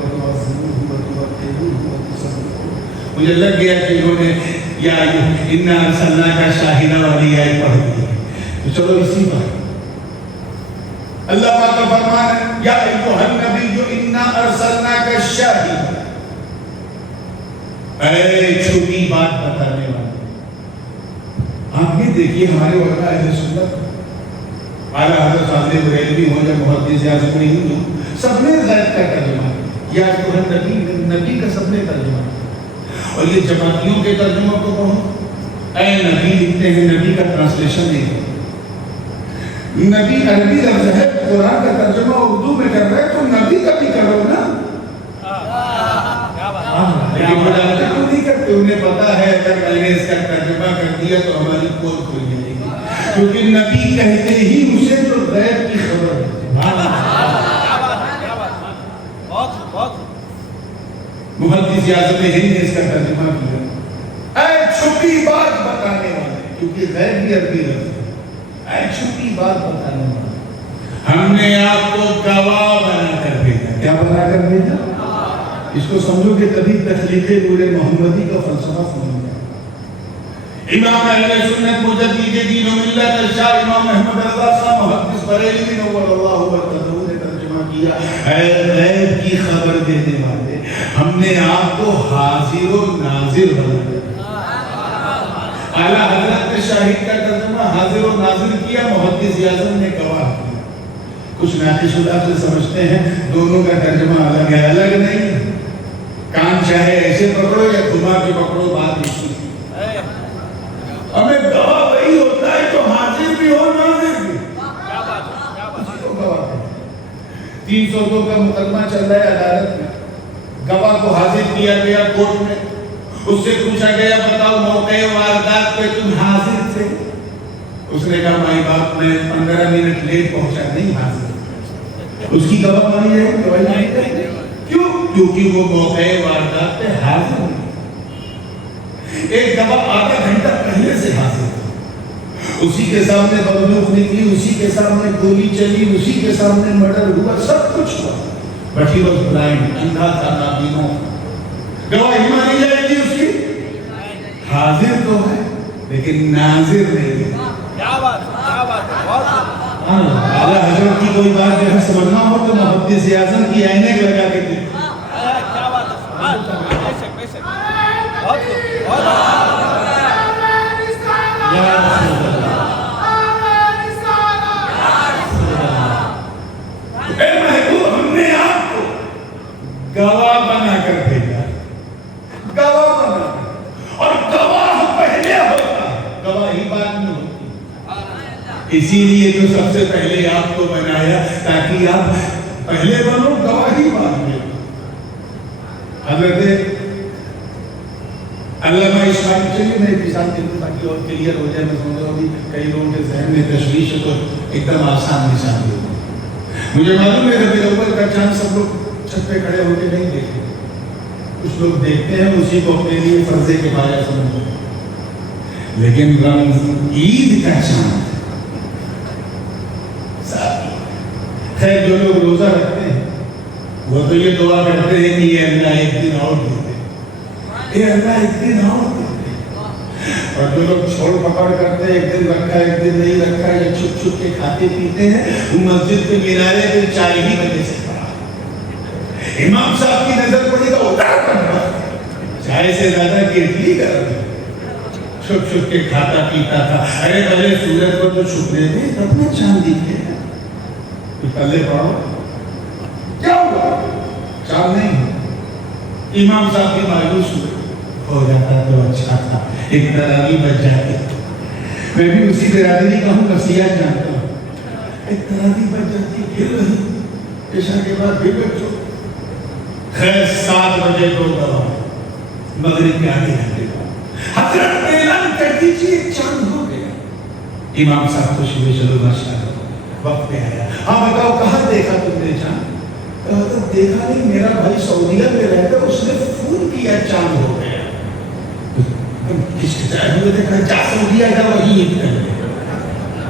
مجھے لگ گیا کہ انہوں نے یا انا ارسلناک شاہدا والی آیت پڑھ دی. تو چلو اسی پر اللہ پاک کا فرمان ہے یا ایھا النبی انا ارسلناک شاہدا، اے چھوٹی بات بتانے والا. آپ بھی دیکھیے ہمارے علماء اہل سنت، اعلیٰ حضرت فاضل بریلوی ہوں یا محدث اعظم ہندو، سب نے غیب کا ترجمہ یا نبی کا سب نے ترجمہ. اور یہ جماعتیوں کے ترجمہ کو پڑھو، اے نبی لکھتے ہیں، نبی کا ٹرانسلیشن نہیں ہے. نبی عربی لفظ ہے، قرآن کا ترجمہ اردو میں کر رہے تو نبی کا بھی کرو نا. لیکن وہ جانتے کیوں نہیں کرتے؟ انہیں پتا ہے اگر میں نے اس کا ترجمہ کر دیا تو ہماری پول کھل جائے گی، کیونکہ نبی کہتے ہی اسے جو غیب کی خبر ہے. محدث اعظم ہند نے اس کا ترجمہ کیا، اے چھپی بات بتانے والے، کیونکہ غیب بھی عربی لفظ ہے. اے چھپی بات بتانے والے، ہم نے آپ کو گواہ بنا کر بھیجا. کیا بنا کر بھیجا؟ اس کو سمجھو کہ کبھی تخلیق نور محمدی کا فلسفہ سمجھو. امام اہل سنت مجدد دین و ملت شاہ امام احمد رضا شاہ محدث بریلوی نور اللہ وجہہ نے ترجمہ کیا، اے غیب کی خبر دینے والے، ہم نے آپ کو حاضر و ناظر بنایا. اعلیٰ حضرت نے شاہد کا ترجمہ حاضر و ناظر کیا، محدث اعظم نے گواہ کیا. کچھ ناقص شدہ سے سمجھتے ہیں دونوں کا ترجمہ الگ ہے، الگ نہیں. کان چاہے ایسے پکڑو یا گھما کے پکڑو، بات اسی. ہمیں گواہ وہی ہوتا ہے جو حاضر بھی ہو ناظر بھی. 302 کا مقدمہ چل رہا ہے عدالت میں، گواہ کو حاضر کیا گیا کورٹ میں، اس سے پوچھا گیا بتاؤ موقع واردات پہ تم حاضر تھے؟ اس نے کہا مائی باپ میں 15 منٹ لیٹ پہنچا، نہیں حاضر. اس کی گواہ مانی جائے، گواہی مانی جائے. کیوں؟ کیونکہ وہ موقع واردات پہ حاضر نہیں. ایک گواہ آدھا گھنٹہ پہلے سے حاضر تھا، اسی کے سامنے بندوق نکلی، اسی کے سامنے گولی چلی، اسی کے سامنے مرڈر ہوا، سب کچھ ہوا. بٹ ہی واز بلائنڈ، اندھا تھا، نابینا. گواہی مانی جائے گی اس کی. حاضر تو ہے لیکن ناظر نہیں ہے. کیا بات ہے. اعلیٰ حضرت کی کوئی بات جو ہے سمجھنا ہو تو محدث اعظم کی عینک لگا کے دیکھو. ہم نے آپ کو گواہ بنا کر بھیجا، گواہ بنا کر. اور گواہ پہلے ہوتا ہے، گواہی بعد میں ہوتی. اسی لیے تو سب سے پہلے آپ کو بنایا تاکہ آپ پہلے بنو، گواہی بعد میں. حضرت علامہ اسماعیل، چلیے میں ایک مثال دیتا ہوں تاکہ اور کلیئر ہو جائے. میں سمجھ رہا ہوں کہ کئی لوگوں کے ذہن میں تشویش ہے تو ایک دم آسان مثال دی. مجھے معلوم ہے ربیع الاول کا چاند سب لوگ چھت پہ کھڑے ہو کے نہیں دیکھتے، کچھ لوگ دیکھتے ہیں اسی کو اپنے لیے فرضے کے پایا سمجھتے ہیں. لیکن عید کا چاند، خیر جو لوگ روزہ رکھتے ہیں وہ تو یہ دعا کرتے ہیں کہ یہ اللہ ایک دن اور دے دے، یہ اللہ ایک دن اور دے دے. اور جو لوگ چھوڑ پکڑ کرتے ہیں، ایک دن رکھا ایک دن نہیں رکھا، یا چھپ چھپ کے کھاتے پیتے ہیں، وہ مسجد کے کنارے پہ 4 بجے سے کھڑا، امام صاحب کی نظر پڑی تو اتار کر چائے سے زیادہ کیٹلی گرم ہے. چھپ چھپ کے کھاتا پیتا تھا. ارے پہلے سورج کو تو چھپنے دے تب نہ چاند دکھے. پلے پڑھو کیا ہوا؟ چاند نہیں. امام صاحب کی مایوس ہو جاتا تو اچھا تھا, ایک تراویح بچ جاتی. میں بھی اسی برادری کا ہوں, نصیحت جانتا ہوں. ایک تراویح بچ جاتی, پھر وہی عشاء کے بعد پھر بچو. خیر 7 بجے کو مغرب کے آدھے گھنٹے حضرت اعلان کر دیجیے چاند ہو گیا. امام صاحب خوش ہوئے, چلو ماشاءاللہ وقت پہ آیا. ہاں بتاؤ کہاں دیکھا تم نے چاند؟ دیکھا نہیں, میرا بھائی سعودیہ میں رہتا, اس نے فون کیا چاند ہو گیا. کس کے چاند ہوئے دیکھا؟ جا سعودیہ جا وہی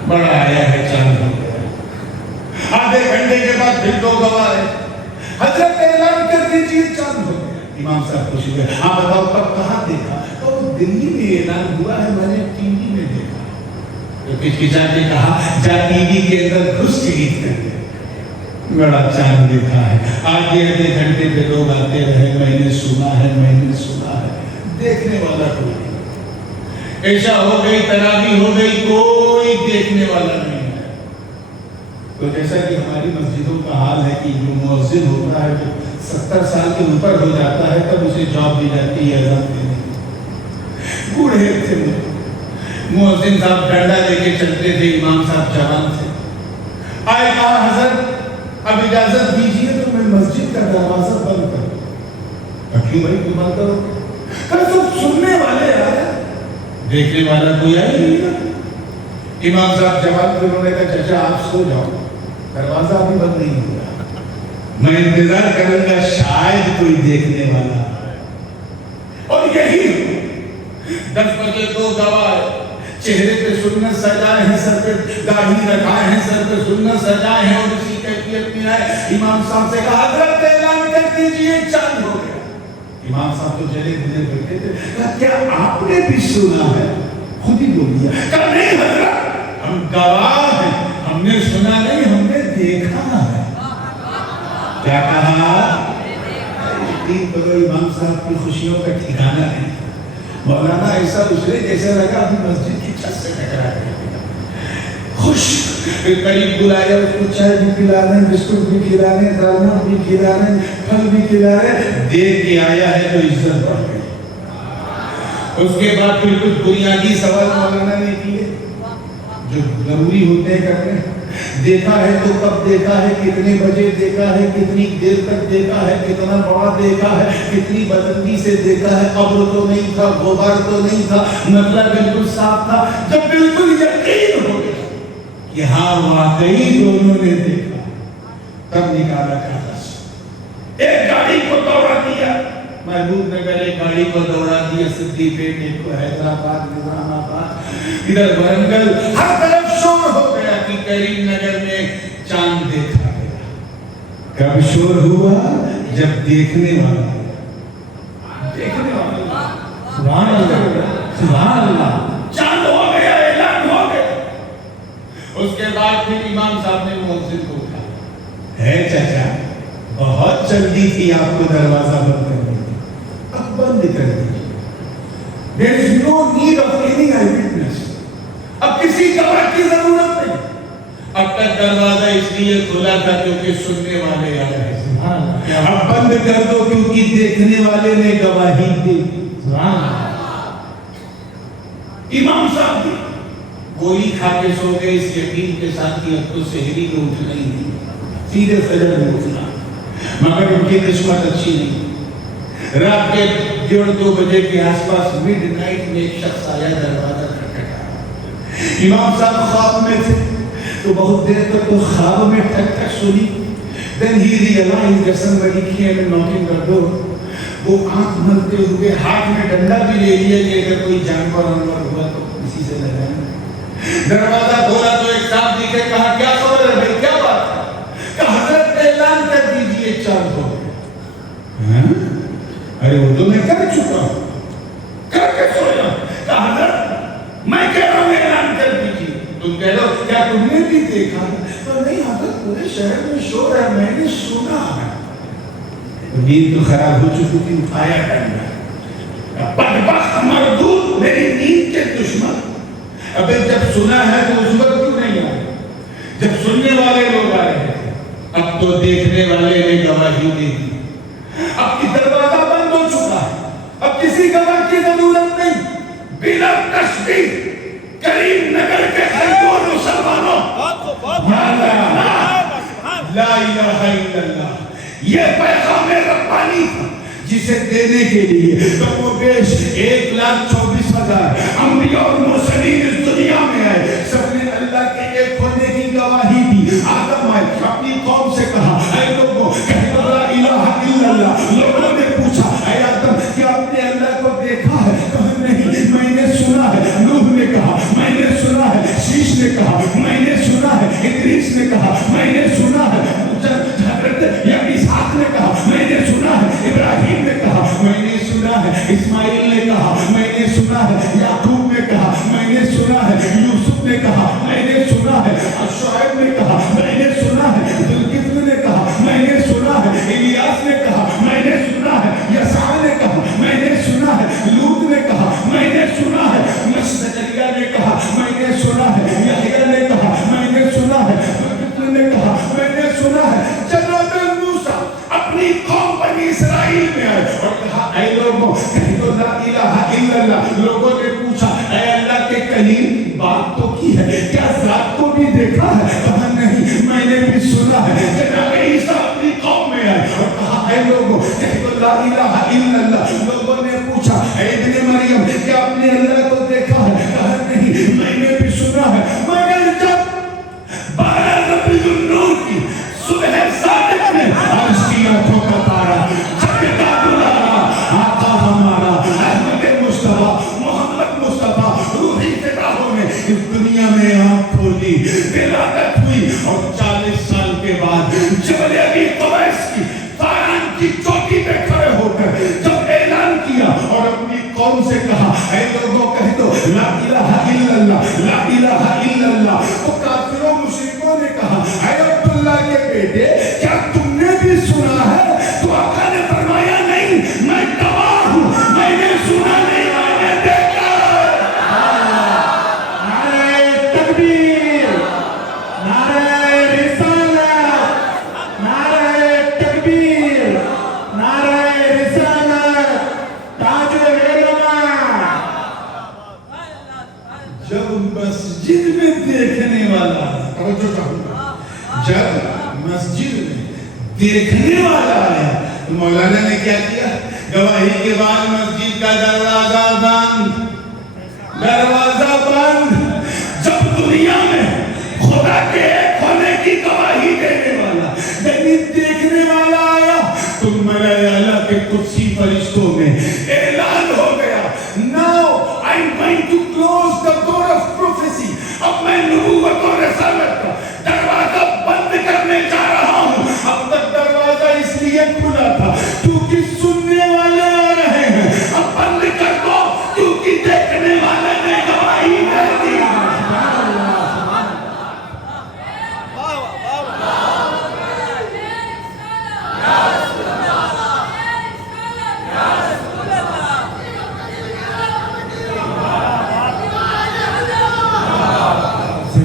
بڑا آیا ہے چاند ہو گیا. آدھے گھنٹے کے بعد پھر 2 گواہ ہے. حضرت اعلان کر دیجیے چاند ہو گیا. امام صاحب خوش ہوئے. ہاں بتاؤ کب کہاں دیکھا؟ تو دلی میں اعلان ہوا ہے, میں نے ٹی وی میں دیکھا. تو کچکچا کے کہا جا ٹی وی کے اندر گھس کے عید کر دے. بڑا چاند دیکھا ہے. آگے آدھے گھنٹے پہ لوگ آتے رہے, میں نے سنا ہے, میں نے سنا ہے. دیکھنے والا کوئی نہیں. عشاء ہو گئی, تراویح ہو گئی, کوئی دیکھنے والا نہیں ہے. تو جیسا کہ ہماری مسجدوں کا حال ہے کہ جو مؤذن ہوتا ہے جو 70 سال کے اوپر ہو جاتا ہے تب اسے جاب دی جاتی ہے اذان دینے کی. بوڑھے تھے مؤذن صاحب, ڈنڈا لے کے چلتے تھے. امام صاحب جوان تھے. آئے کہا حضرت اب اجازت دیجیے تو میں مسجد کا دروازہ بند کر دوں. کیوں بھائی تم بند کرو؟ سب سننے والے آئے, دیکھنے والا کوئی آئی نہیں. امام صاحب جواب پہ انہوں نے کہا چچا آپ سو جاؤ, دروازہ ابھی بند نہیں ہوا, میں انتظار کروں گا شاید کوئی دیکھنے والا. اور یہی 10 بجے 2 گواہ, چہرے پہ سنت سجائے ہیں, سر پہ داڑھی رکھائے ہیں, سر پہ سنت سجائے ہیں, اور اسی کیفیت میں آئے. امام صاحب سے کہا حضرت اعلان کر دیجیے چاند ہو گیا. امام صاحب تو چلے دلے بیٹھے تھے. کہا کیا آپ نے بھی سنا ہے؟ خود ہی بول دیا. کہا نہیں حضرت ہم گواہ ہیں, ہم نے سنا نہیں, ہم نے دیکھا ہے. کیا کہا؟ امام صاحب کی خوشیوں کا ٹھکانا ہے. مولانا ایسا اسے جیسے لگا ابھی مسجد کی چھت سے ٹکرا گیا. خوش. پھر قریب بلایا, اس کو چائے بھی پلا رہے ہیں, بسکٹ بھی کھلا رہے ہیں, دالنا بھی کھلا رہے ہیں, پھل بھی کھلا رہے ہیں. دیکھ کے آیا ہے تو عزت بڑھ گئی. اس کے بعد پھر کچھ بنیادی سوال مولانا نے کیے جو ضروری ہوتے ہیں کرنے. دیکھا ہے تو کب دیکھا ہے, کتنے بجے دیکھا ہے, کتنی دیر تک دیکھا ہے, کتنا بڑا دیکھا ہے, کتنی بلندی سے دیکھا ہے, ابر تو نہیں تھا, غبار تو نہیں تھا, مطلب بالکل صاف تھا. جب بالکل یقین ہو گیا کہ ہاں واقعی دونوں نے دیکھا, تب نکالا کاغذ. ایک گاڑی کو دوڑا دیا, محبوب نگر ایک گاڑی کو دوڑا دیا, صدی پیٹ, ایک کو حیدرآباد, نظام آباد, ادھر ورنگل, ہر طرف شور ہو گیا کہ کریم نگر میں چاند دیکھا گیا. کب شور ہوا؟ جب دیکھنے والا سبحان اللہ, سبحان اللہ, چاند ہو گیا, اعلان ہو گیا. اس کے بعد پھر امام صاحب نے مؤذن کو کہا ہے چچا بہت جلدی تھی آپ کو دروازہ بند کرنے کی, اب بند کر دیجیے. There is no need of any eyewitness. اب کسی گواہ کی ضرورت نہیں. اب تک دروازہ اس لیے کھلا تھا کیونکہ سننے والے آ رہے ہیں. اب بند کر دو کیونکہ دیکھنے والے نے گواہی دی. امام صاحب بھی گولی کھا کے سو گئے اس یقین کے ساتھ کہ اب تو سحری کو اٹھنا ہی نہیں, سیدھے فجر میں اٹھنا. مگر ان کی قسمت اچھی نہیں. رات کے 1:30 بجے کے آس پاس مڈ نائٹ میں ایک شخص آیا, دروازہ کھٹکھٹایا. امام صاحب خواب میں تھے تو بہت دیر تک تو خواب میں ٹھک ٹھک سنی. Then he realized that somebody came and knocking the door. وہ آنکھ ملتے ہوئے ہاتھ میں ڈنڈا بھی لے لیا کہ اگر کوئی جانور انور ہوا تو اسی سے لگائیں. دروازہ کھولا تو ایک صاحب دکھے. کہا کیا خبر ہے بھائی, کیا بات ہے؟ کہ حضرت اعلان کر دیجیے چاند ہو گیا. ارے وہ تو میں کر چکا ہوں, کر کے سویا. کہ حضرت میں کہہ رہا ہوں اعلان کر دیجیے. تم کہہ رہے ہو کیا تم نے بھی دیکھا؟ تو نہیں حضرت پورے شہر میں شور ہے, میں نے سنا ہے. نیند تو خراب ہو چکی تھی, اٹھایا ڈنڈا. بدبخت مردود میری نیند کے دشمن. ابے جب سنا ہے تو اس وقت کیوں نہیں آئے؟ جب سننے والے لوگ آئے ہیں. اب تو دیکھنے والے نے گواہی دے دی. اب کی دروازہ بند ہو چکا ہے. اب کسی گواہ کی ضرورت نہیں. بلا تشبیہ کریم نگر کے خیرون مسلمانوں لا الہ الا اللہ یہ پیغام ربانی تھا جسے دینے کے لیے کم و بیش 1,24,000 انبیاء اور مرسلین اس دنیا میں آئے. سب نے اللہ کے ایک ہونے کی گواہی دی. آدم آئے اپنی قوم سے کہا اے لوگوں کہہ دو لا الہ الا اللہ. لوگوں نے پوچھا اے آدم کیا آپ نے اللہ کو دیکھا ہے؟ کہا نہیں میں نے سنا ہے. نوح نے کہا میں نے سنا ہے. شیش نے کہا میں نے سنا ہے. ادریس نے کہا میں نے سنا ہے. حضرت یا اسحاق نے کہا میں نے سنا ہے. ابراہیم نے کہا میں نے سنا ہے. اسماعیل نے کہا میں نے سنا ہے. یعقوب نے کہا میں نے سنا ہے. یوسف نے کہا میں نے سنا ہے. شعیب نے کہا میں نے سنا ہے. ذوالکفل نے کہا میں نے سنا ہے. الیاس نے کہا میں نے سنا ہے. یسع نے کہا میں نے سنا ہے. لوط نے کہا میں نے سنا ہے. زکریا نے کہا میں نے سنا ہے. یحییٰ نے کہا میں نے سنا ہے. ذوالکفل نے کہا میں نے سنا ہے. جناب موسیٰ اپنی قوم بنی اسرائیل میں آئے اور کہا اے لوگوں کہہ دو لا الہ الا اللہ. لوگوں نے پوچھا اے اللہ کے کلیم بات تو کی ہے کیا ذات کو بھی دیکھا ہے؟ کہا نہیں میں نے بھی سنا ہے. جناب عیسیٰ اپنی قوم میں آئے اور کہا اے لوگوں کہہ دو لا الہ الا اللہ. لوگوں نے پوچھا اے ابن مریم کیا آپ نے اللہ کو دیکھا ہے؟ کہا نہیں میں نے بھی سنا ہے. مگر جب 12 ربیع النور کی صبح صادق میں عرش کی آنکھوں کا تارا جھکتا دلارا آقا ہمارا احمد مصطفیٰ محمد مصطفیٰ روحی فضاؤں نے اس دنیا میں آنکھ کھولی ولادت ہوئی. اور 40 سال کے بعد جبل ابی قبیس کی فاران کی چوٹی پہ کھڑے ہو کر جب اعلان کیا اور اپنی قوم سے کہا اے لوگوں کہہ دو لا الہ الا اللہ لا الہ الا اللہ. تو کافروں مشرکوں نے کہا اے عبداللہ کے بیٹے کیا تم نے بھی سنا ہے؟ تو آقا نے فرمایا نہیں میں گواہ ہوں میں نے سنا نہیں میں نے دیکھا. نعرہ تکبیر نعرہ رسالت نعرہ تکبیر نعرہ رسالت تاج العلماء. جب مسجد میں دیکھنے والا توجہ چاہوں جب مسجد میں دیکھنے والا آیا تو مولانا نے کیا کیا؟ گواہی کے بعد مسجد کا دروازہ بند. دروازہ بند. جب دنیا میں خدا کے ایک ہونے کی گواہی دینے والا یعنی دیکھنے والا آیا تو ملائکہ اللہ کے قدسی فرشتوں میں اعلان ہو گیا Now I'm going to close the door of prophecy. اب میں نبوت اور رسالت کا دروازہ بند کرنے جا رہا ہوں. اب تک دروازہ اس لیے کھلا تھا کیونکہ سننے والے آ رہے ہیں. اب بند کر دو کیونکہ دیکھنے والے نے گواہی دے دی.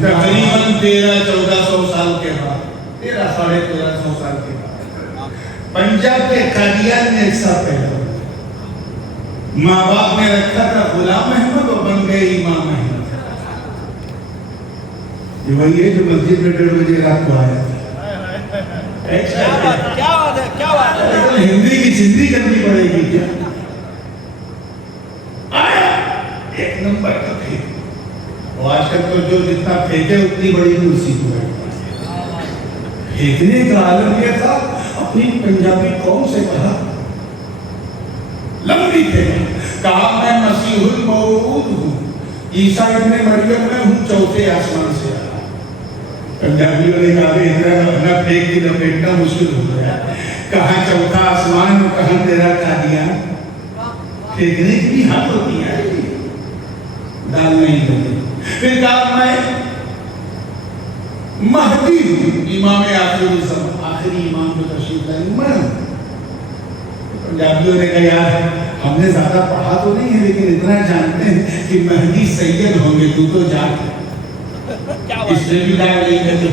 تقریباً 1300-1400 سال کے بعد 1300-1350 سال کے بعد پنجاب کے قادیان میں ایک ساتھ پیدا ہوا. ماں باپ نے رکھا تھا غلام احمد اور بن گئے امام احمد. یہ وہی ہے جو مسجد میں 1:30 بجے رات کو آیا تھا. ہندی کی زندگی کرنی پڑے گی کیا آیا ایک نمبر کا پھر. آج کل تو جو جتنا پھینکے اتنی بڑی کرسی کو ہے. پھینکنے کا عالم یہ تھا اپنی پنجابی قوم سے کہا لمبی پھینک کہا میں مسیح الموعود ہوں عیسیٰ ابن مریم میں ہوں چوتھے آسمان سے آیا. پنجابیوں نے کہا اتنا اپنا پھینک کے لپیٹنا مشکل ہو گیا. کہاں چوتھا آسمان کہاں تیرا قادیان. پھینکنے کی بھی حد ہوتی ہے ڈال نہیں ہوتی. پھر کہا میں مہدی ہوں امام آخر الزمان آخری امام جو تشریف لائے میں. پنجابیوں نے کہا یار ہم نے زیادہ پڑھا تو نہیں ہے لیکن اتنا جانتے ہیں کہ مہدی سید ہوں گے، تو جا اس نے بھی کہا نہیں،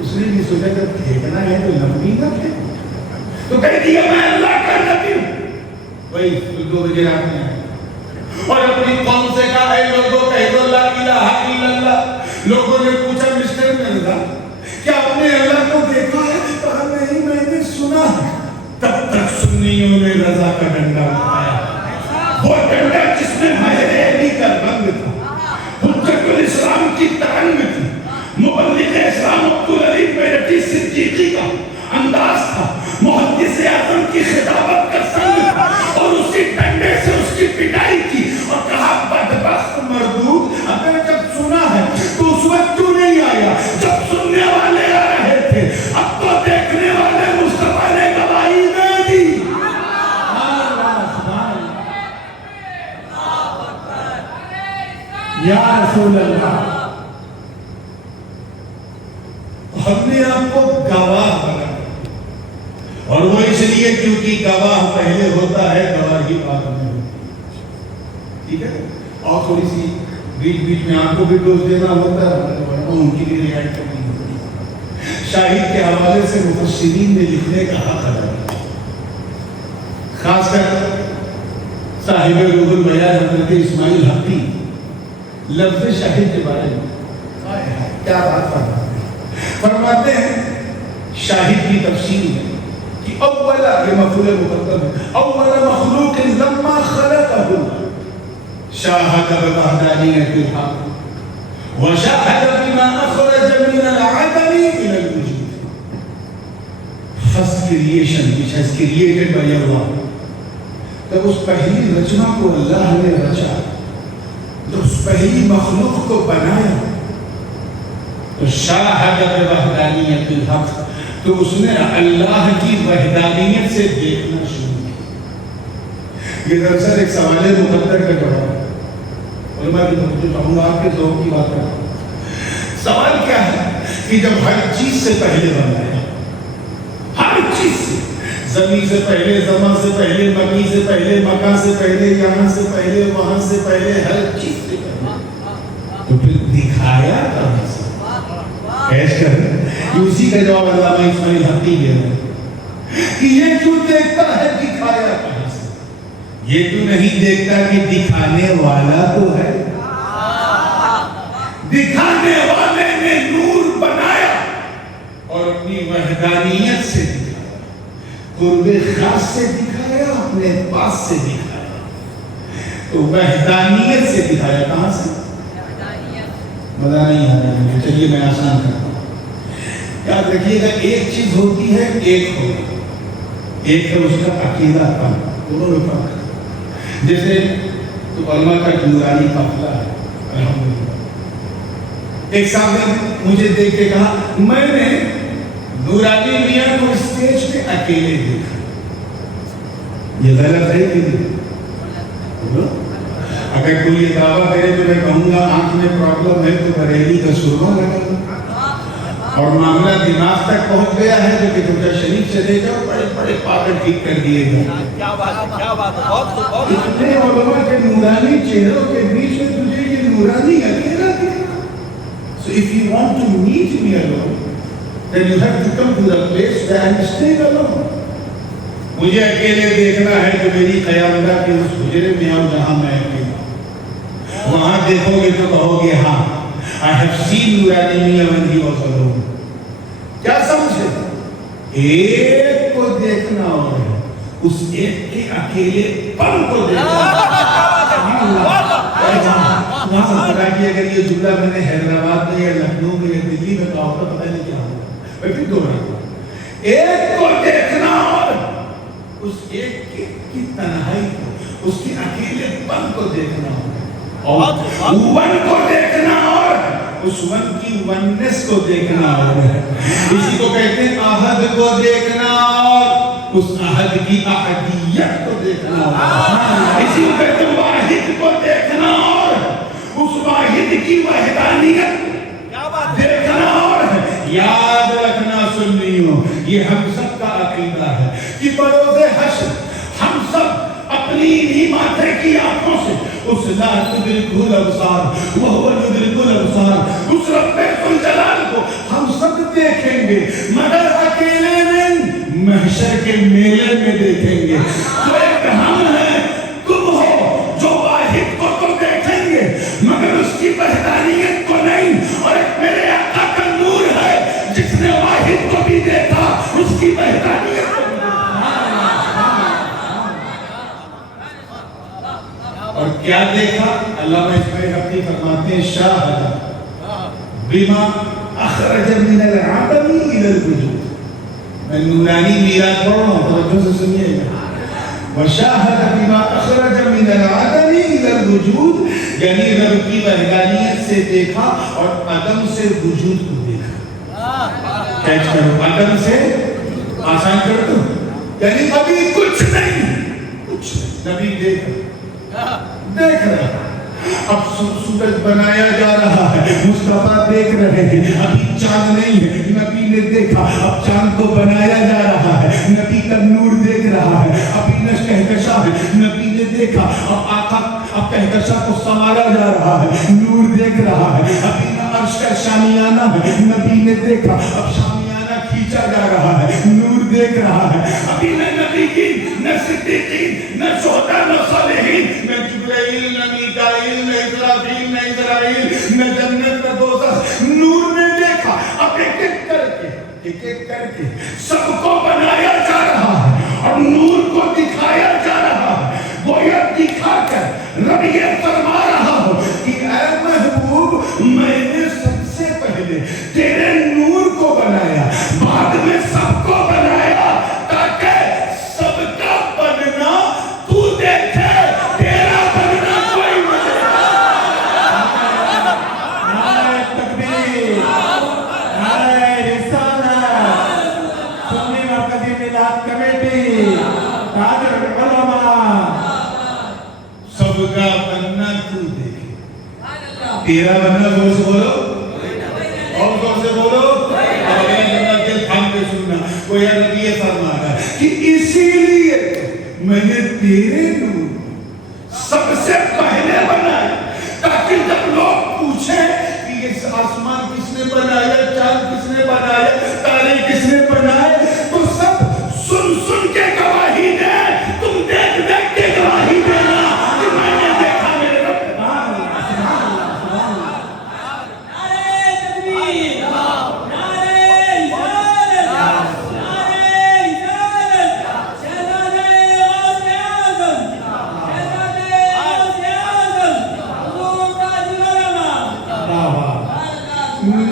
اس نے بھی سوچا جب پھینکنا ہے تو لمبی نہ پھینک، تو کہہ دیا میں اللہ کا نبی ہوں۔ وہی 2 بجے رات میں اور اپنی قوم سے کہا اے لوگوں کہہ دو لا الہ الا اللہ۔ لوگوں نے پوچھا مسٹر مرزا کیا آپ نے اللہ کو دیکھا ہے؟ کہا نہیں میں نے سنا ہے۔ تب تک سنیوں نے رضا کا ڈنڈا اٹھایا، وہ ڈنڈا جس میں مہر علی کا رنگ تھا، حجت الاسلام کی ترنگ تھی، مبلغ اسلام عبدالعلی بیرٹی صدیقی کا انداز تھا، محدث اعظم کی خطابت کا سنگ تھا، اور اسی ڈنڈے سے اس کی پٹائی کی اور کہا بدبخت مردود اگر جب سنا ہے تو اس وقت کیوں نہیں آیا جب سننے والے آ رہے تھے؟ اب تو دیکھنے والے مصطفیٰ نے گواہی دے دی۔ یا رسول اللہ، ہم نے آپ کو گواہ بنا، اور وہ اس لیے کیونکہ گواہ پہلے ہوتا ہے گواہی بعد میں ہوتی ہے، ٹھیک ہے؟ اور تھوڑی سی بیچ بیچ میں آپ کو بھی ڈوز دینا ہوتا ہے، ان کی بھی رعایت کرنی ہوتی ہے۔ شاہد کے حوالے سے مفسرین نے لکھنے کا حق ادا کیا، خاص کر صاحب روح البیان حضرت اسماعیل حقی لفظ شاہد کے بارے میں کیا بات فرماتے ہیں۔ شاہد کی تفسیر ہے کہ اولا، یہ مفعول مقدم ہے، اولا مخلوق لما خلقہ شاہد بوحدانیت الحق وشاہد بما اخرج من العدم الى الوجود۔ First creation which has created by Allah، جب اس پہلی رچنا کو اللہ نے رچا، جب اس پہلی مخلوق کو بنایا تو شاہد بوحدانیت الحق، تو اس نے اللہ کی وحدانیت سے دیکھنا شروع کیا۔ یہ دراصل ایک سوال مقدر کا جواب ہے، علماء کی توجہ چاہوں گا، آپ کے ذوق کی بات ہے۔ سوال کیا ہے کہ جب ہر چیز سے پہلے بنایا، ہر چیز سے، زمین سے پہلے، زمان سے پہلے، مکی سے پہلے، مکہ سے پہلے، یہاں سے پہلے، وہاں سے پہلے، ہر چیز سے پہلے، تو پھر دکھایا کہاں سے؟ پیش کر اسی کا جواب علامہ اسماعیل حقی دے رہے ہیں کہ یہ کیوں دیکھتا ہے دکھایا کہاں سے؟ یہ کیوں نہیں دیکھتا کہ دکھانے والا تو ہے؟ دکھانے والے نے نور بنایا اور اپنی وحدانیت سے دکھایا، قرب خاص سے دکھایا، اپنے پاس سے دکھایا، تو وحدانیت سے دکھایا کہاں سے؟ مزہ نہیں آ رہا ہے، چلیے میں آسان کرتا ہوں۔ یاد رکھیے گا ایک چیز ہوتی ہے ایک ہوگا، ایک ہے اس کا عقیدہ پن، دونوں میں فرق ہے۔ جیسے تو علماء کا نورانی قافلہ ہے، الحمدللہ۔ ایک صاحب نے مجھے دیکھ کے کہا میں نے نورانی میاں کو اسٹیج پہ اکیلے دیکھا، یہ غلط ہے کہ نہیں؟ اگر کوئی یہ دعویٰ کرے تو میں کہوں گا آنکھ میں پرابلم ہے تو بریلی کا سرما لگا، اور معاملہ دماغ تک پہنچ گیا ہے جو کہ ترکا شریف سے لے جاؤ، بڑے بڑے پاگل ٹھیک کر دیے گئے۔ کیا بات ہے، کیا بات ہے، بہت اتنے علماء کے نورانی چہروں کے بیچ میں تجھے یہ نورانی اکیلا دکھا۔ So if you want to meet me alone, then you have to come to the place where I am staying alone۔ مجھے اکیلے دیکھنا ہے تو میری قیامگاہ کے اس حجرے میں آؤ جہاں میں اکیلا، وہاں دیکھو گے تو کہو گے ہاں I have seen نورانی میاں when he was alone۔ کیا سمجھے؟ ایک کو دیکھنا اور ہے، اس ایک کے اکیلے پن کو دیکھنا۔ وہاں پتا کہ اگر یہ جملہ میں نے حیدرآباد میں یا لکھنؤ میں یا دلی میں کہا ہوتا پتہ نہیں کیا ہوگا، میں پھر دوہراتا ہوں، ایک کو دیکھنا اور اس ایک کی تنہائی کو، اس کے اکیلے پن کو دیکھنا اور ون کو دیکھنا اور اس ون کی وننس کو دیکھنا اور ہے۔ اسی کو کہتے ہیں احد کو دیکھنا اور اس احد کی احدیت کو دیکھنا اور اسی کو کہتے ہیں واحد کو دیکھنا اور اس واحد کی وحدانیت کو دیکھنا اور یاد رکھنا سنیوں، یہ ہم سب کا عقیدہ ہے کہ بروز حشر ہم اپنی ہی ماتھے کی آنکھوں سے اس لا تدرکہ الابصار وہو یدرک الابصار اس رب ذوالجلال کو ہم سب دیکھیں گے مگر اکیلے نہیں محشر کے میلے میں دیکھیں گے. تو ایک ہم ہیں تم ہو جو واحد کو تو دیکھیں گے مگر اس کی وحدانیت کو نہیں, اور ایک میرے آقا کا نور ہے جس نے واحد کو بھی دیکھا اس کی وحدانیت کو. اور کیا دیکھا علامہ اسماعیل فرماتے ہیں شاہد بما اخرج من العدم الى الوجود. میں نورانی میراث پڑھ رہا ہوں توجہ سے سنیے گا. وشاہد بما اخرج من العدم الى الوجود یعنی رب کی وحدانیت سے دیکھا اور عدم سے وجود کو دیکھا. کیچ کرو, عدم سے آسان کر دو یعنی ابھی کچھ نہیں, کچھ نبی دیکھ رہا ہے. اب سورج بنایا جا رہا ہے, مصطفیٰ دیکھ رہے ہیں. ابھی چاند نہیں ہے, نبی نے دیکھا. اب چاند کو بنایا جا رہا ہے, نبی کا نور دیکھ رہا ہے. ابھی نہ کہکشاں ہے, نبی نے دیکھا. اب آقا اب کہکشاں کو سنوارا جا رہا ہے, نور دیکھ رہا ہے. ابھی نہ عرش کا شامیانہ ہے, نبی نے دیکھا. اب شامیانہ کھینچا جا رہا ہے, نور دیکھ رہا ہے. ابھی نہ نبی کی نہ صدیقین نہ شہداء نہ صالحین نہ جبرائیل نہ میکائیل نہ اسرافیل نہ اسرائیل نہ جنت نہ دوزخ, نور نے دیکھا. اب ایک ایک کر کے سب کو بنایا جا رہا ہے اور نور کو دکھایا جا رہا ہے. گویا دکھا کر رب یہ فرما رہا ہو کہ اے محبوب میں نے سب سے پہلے تیرے نور کو بنایا, بعد میں سب کو بنایا تاکہ سب کا بننا تو دیکھے, تیرا بننا کوئی مجھے. نعرہ تکبیر, نعرہ رسالت, سنی مرکزی میلاد کمیٹی, تاج العلماء. سب کا بننا تو دیکھے, تیرا بننا زور سے بولو اور زور سے بولو. وہ یا نبی یہ فرما رہا ہے کہ اسی لیے میں نے تیرے نور سب سے پہلے بنایا تاکہ جب لوگ پوچھیں کہ یہ آسمان کس نے بنایا, چاند کس نے بنایا, تارے کس نے بنائے, تو سب سن کے گواہی دے. تم دیکھ کے گواہی دینا کہ میں نے دیکھا میرے رب.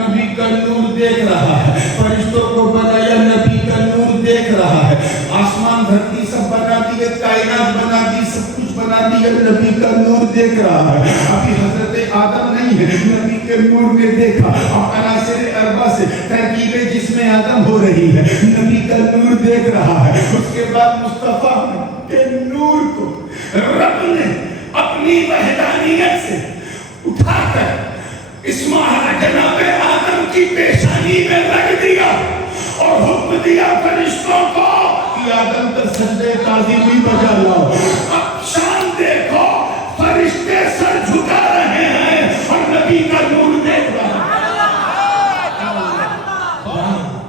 نبی کا نور دیکھ رہا ہے, فرشتوں کو بنایا نبی کا نور دیکھ رہا ہے. آسمان دھرتی سب بنا دیے, کائنات بنا دی, سب کچھ بنا دیا, نبی کا نور دیکھ رہا ہے. ابھی حضرت آدم نہیں ہے, نبی کے نور نے دیکھا. اور عناصر اربع سے ترکیب جسم آدم ہو رہی ہے, نبی کا نور دیکھ رہا ہے. اس کے بعد مصطفیٰ کے نور کو رب نے اپنی وحدانیت سے اٹھا کر اسماعیل جناب آدم کی پیشانی میں رکھ دیا اور حکم دیا فرشتوں کو کہ آدم کا سجدہ تعظیمی بجا لاؤ. اب شان دیکھو, فرشتے سر جھکا رہے ہیں اور نبی کا نور دیکھ رہا ہے.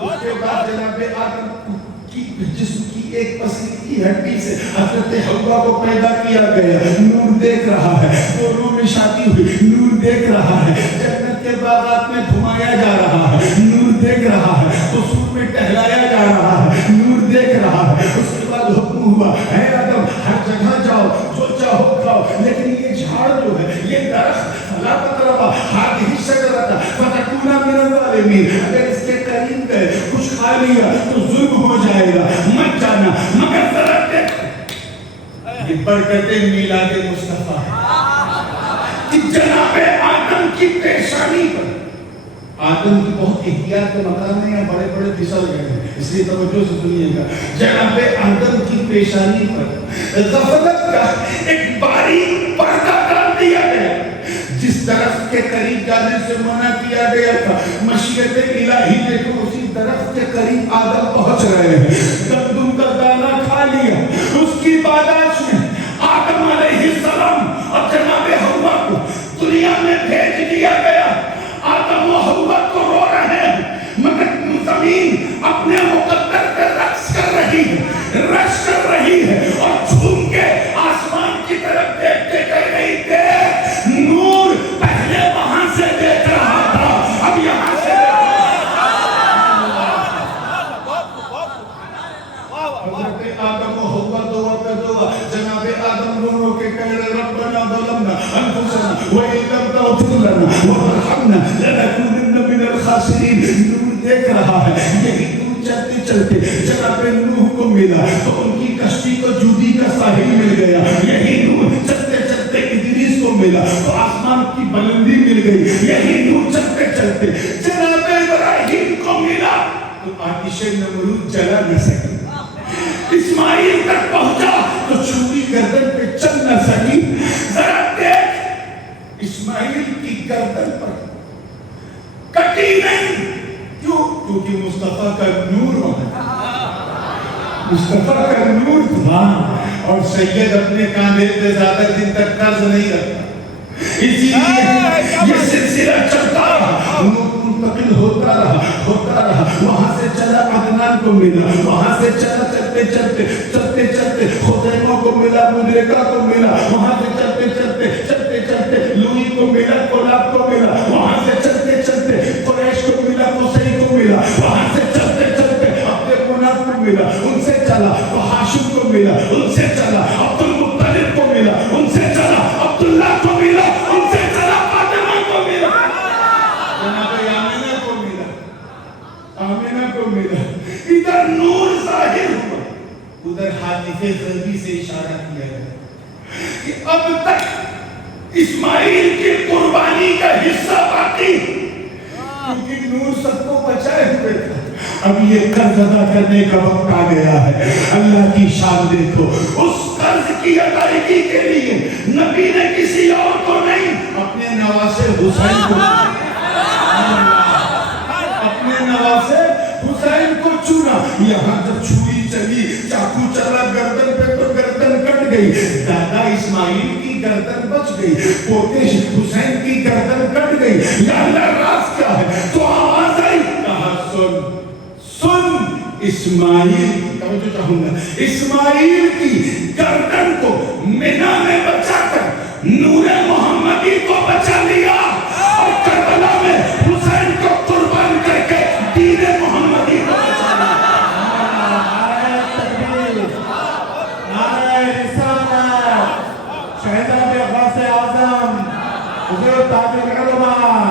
اس کے بعد جناب آدم کی جسم کی ایک پسلی کی ہڈی سے حضرت حوا کو پیدا کیا گیا, نور دیکھ رہا ہے. وہ روح میں شادی ہوئی, نور دیکھ رہا ہے. جنت کے باغات میں گھمایا جا رہا ہے, نور دیکھ رہا ہے. قصور میں ٹہلایا جا رہا ہے, نور دیکھ رہا ہے. اس کے بعد حکم ہوا, اے آدم ہر جگہ جاؤ, جو چاہو کھاؤ, لیکن یہ جھاڑ جو ہے, یہ درخت لا تقربا هذه الشجرة فتكونا من الظالمين, اگر اس کے قریب گئے کچھ کھا لیا تو ظلم ہو جائے گا, مت جانا. مگر ذرا دیکھ, یہ برکت میلاد مصطفیٰ ہے کہ جناب آدم کی پیشانی پر, آدم کی بہت احتیاط کا مقام ہے, یہاں بڑے بڑے پھسل گئے ہیں, اس لیے توجہ سے سنیے گا. جناب آدم کی پیشانی پر غفلت کا ایک باریک پردہ ڈال دیا گیا. جس درخت کے قریب جانے سے منع کیا گیا تھا, مشیت الہی نے تو اسی درخت کے قریب آدم پہنچ رہے ہیں. گندم کا دانہ کھا لیا, اس کی پاداش میں آدم و حوا دعا پہ دعا، جناب آدم دونوں کے کہہ رہے ربنا ظلمنا انفسنا وان لم تغفر لنا وترحمنا لنکونن من الخاسرین. نور دیکھ رہا ہے، یہی نور چلتے چلتے جناب نوح کو ملا تو ان کی کشتی کو جودی کا ساحل مل گیا. یہی نور چلتے چلتے ادریس کو ملا تو آسمان کی بلندی مل گئی. یہی نور چلتے چلتے جناب ابراہیم کو ملا تو آتش نمرود جلا نہ سکی. اسماعیل تک پہنچا تو چھری گردن پہ چل نہ سکی. ذرا دیکھ اسماعیل کی گردن پر کٹی نہیں. کیوں؟ کیونکہ مصطفیٰ کا نور وہاں، مصطفیٰ کا نور تھا. اور سید اپنے کاندھے پہ زیادہ دن تک قرض نہیں رکھتا، اسی لیے یہ سلسلہ چلتا رہا، منتقل ہوتا رہا. وہاں سے چلا عدنان کو ملا، وہاں سے چلا چلتے چلتے خزیمہ کو ملا، مدرکہ کو ملا. وہاں سے چلتے لوئی کو ملا، کلاب کو ملا. وہاں سے چلتے قریش کو ملا، قصی کو ملا. وہاں سے چلتے عبد مناف کو ملا، ان سے چلا تو ہاشم کو ملا، ان سے چلا عبد المطلب کو ملا، ان سے چلا عبداللہ کو ملا، ان سے چلا فاطمہ کو ملا، جناب آمینہ کو ملا، آمینہ کو ملا. ادھر نور ظاہر ہوا، ادھر حادث غیبی سے اشارہ کیا گیا کہ اب تک اسماعیل کی قربانی کا حصہ باقی، کیونکہ نور سب کو بچائے ہوئے تھا. اب یہ قرض ادا کرنے کا وقت آ گیا ہے. اللہ کی شان دیکھو، اس قرض کی ادائیگی کے لیے نبی نے کسی اور کو نہیں، اپنے نواسے حسین کو، اپنے نواسے حسین کو چنا. یہاں جب چھری چلی، چاقو چلا گردن پہ تو گردن کٹ گئی. دادا اسماعیل کی گردن بچ گئی، پوتے حسین کی گردن کٹ گئی. یا اللہ راز کیا ہے؟ تو آواز آئی، کہا سن اسماعیل، توجہ چاہوں گا، اسماعیل کی گردن کو منی میں بچا کر نور محمدی کو بچا لیا اور کربلا میں حسین کو قربان کر کے دین محمدی کو بچا لیا. نعرہ تکبیر، نعرہ رسالت، شہداء غوث اعظم، حضور تاج العلماء.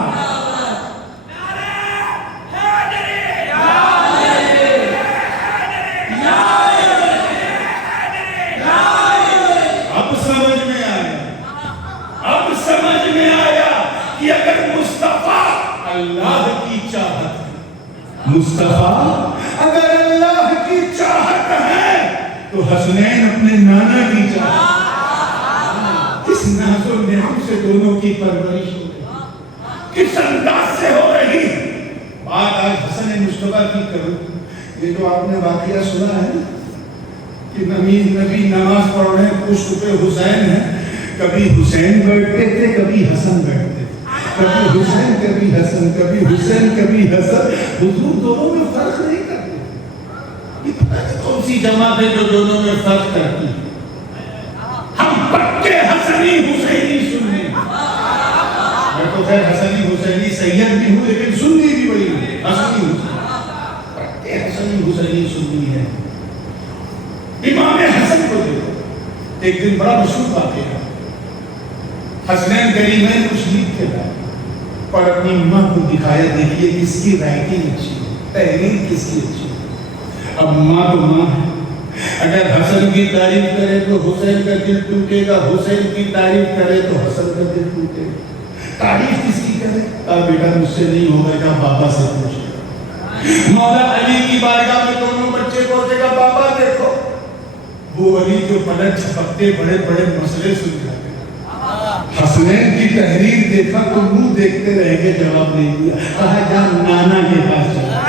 اللہ کی چاہت، مصطفیٰ اگر اللہ کی چاہت ہے تو حسنین اپنے نانا کی چاہت. اس ناز و نعم سے دونوں کی پرورش ہو رہی، کس انداز سے ہو رہی. بات آج حسن مصطفیٰ کی کروں. یہ جو آپ نے واقعہ سنا ہے کہ نبی نماز پڑھنے پشت پہ حسین ہے، کبھی حسین بیٹھتے تھے، کبھی حسن بیٹھتے تھے، کبھی حسین کبھی حسن، کبھی حسین کبھی حسن. حضور دونوں میں فرق نہیں کرتے. یہ پتہ نہیں کون سی جماعت ہے جو دونوں میں فرق کرتی. ہم پکے حسنی حسینی سنی. میں تو خیر حسنی حسینی سید بھی ہوں، لیکن سنی بھی وہی ہوں، حسنی حسینی. پکے حسنی حسینی سنی ہے. امام حسن کو دیکھو، ایک دن بڑا مشہور واقعہ ہے. حسنین کریمین کچھ لکھتے تھے اور اپنی ماں کو دکھایا، دیکھیے کس کی رائٹنگ اچھی ہے، تحریر کس کی اچھی ہے. اب ماں تو ماں ہے، اگر حسن کی تعریف کرے تو حسین کا دل ٹوٹے گا، حسین کی تعریف کرے تو حسن کا دل ٹوٹے گا. تعریف کس کی کرے؟ بیٹا مجھ سے نہیں ہوگا، کیا بابا سے پوچھے. مولا علی کی بارگاہ میں دونوں بچے پہنچے گا، بابا دیکھو. وہ علی جو پلٹ چھپکتے بڑے بڑے مسئلے سن جاتے. حسنین کی تحریر دیکھا تو منہ دیکھتے رہ گئے، جواب نہیں دیا. کہا جان نانا کے پاس چلا.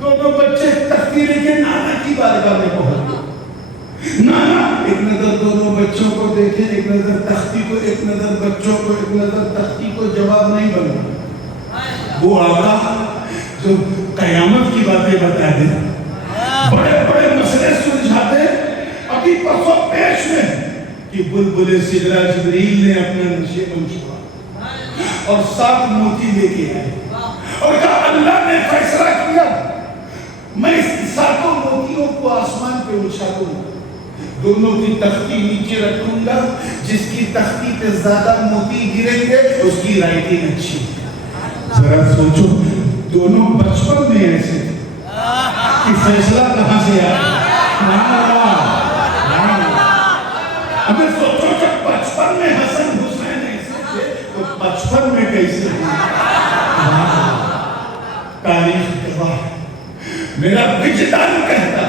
دونوں بچے تختی لے کے نانا کی بارگاہ میں پہنچ گئے. نانا ایک نظر دونوں بچوں کو دیکھے، ایک نظر تختی کو، ایک نظر بچوں کو، ایک نظر تختی کو. جواب نہیں بنا. وہ آقا جو قیامت کی باتیں بتا دے، بڑے بڑے مسئلے سلجھاتے. ابھی پسو پیش میں کہ بلبل سدرہ جبریل نے اپنا نشیمن چھوڑا اور 7 موتی لے کے آئے اور کہا اللہ نے فیصلہ کیا میں اس ساتوں موتیوں کو آسمان پہ اچھالوں گا، دونوں کی تختی نیچے رکھوں گا، جس کی تختی پہ زیادہ موتی گریں گے اس کی رائٹنگ اچھی ہے۔ ذرا سوچو دونوں بچپن میں ایسے تھے کہ فیصلہ کہاں سے آیا؟ ہمیں سوچو جب بچپن میں حسن حسین ایسے تھے تو بچپن میں کیسے ہوئے؟ تاریخ گواہ، میرا وجدان کہتا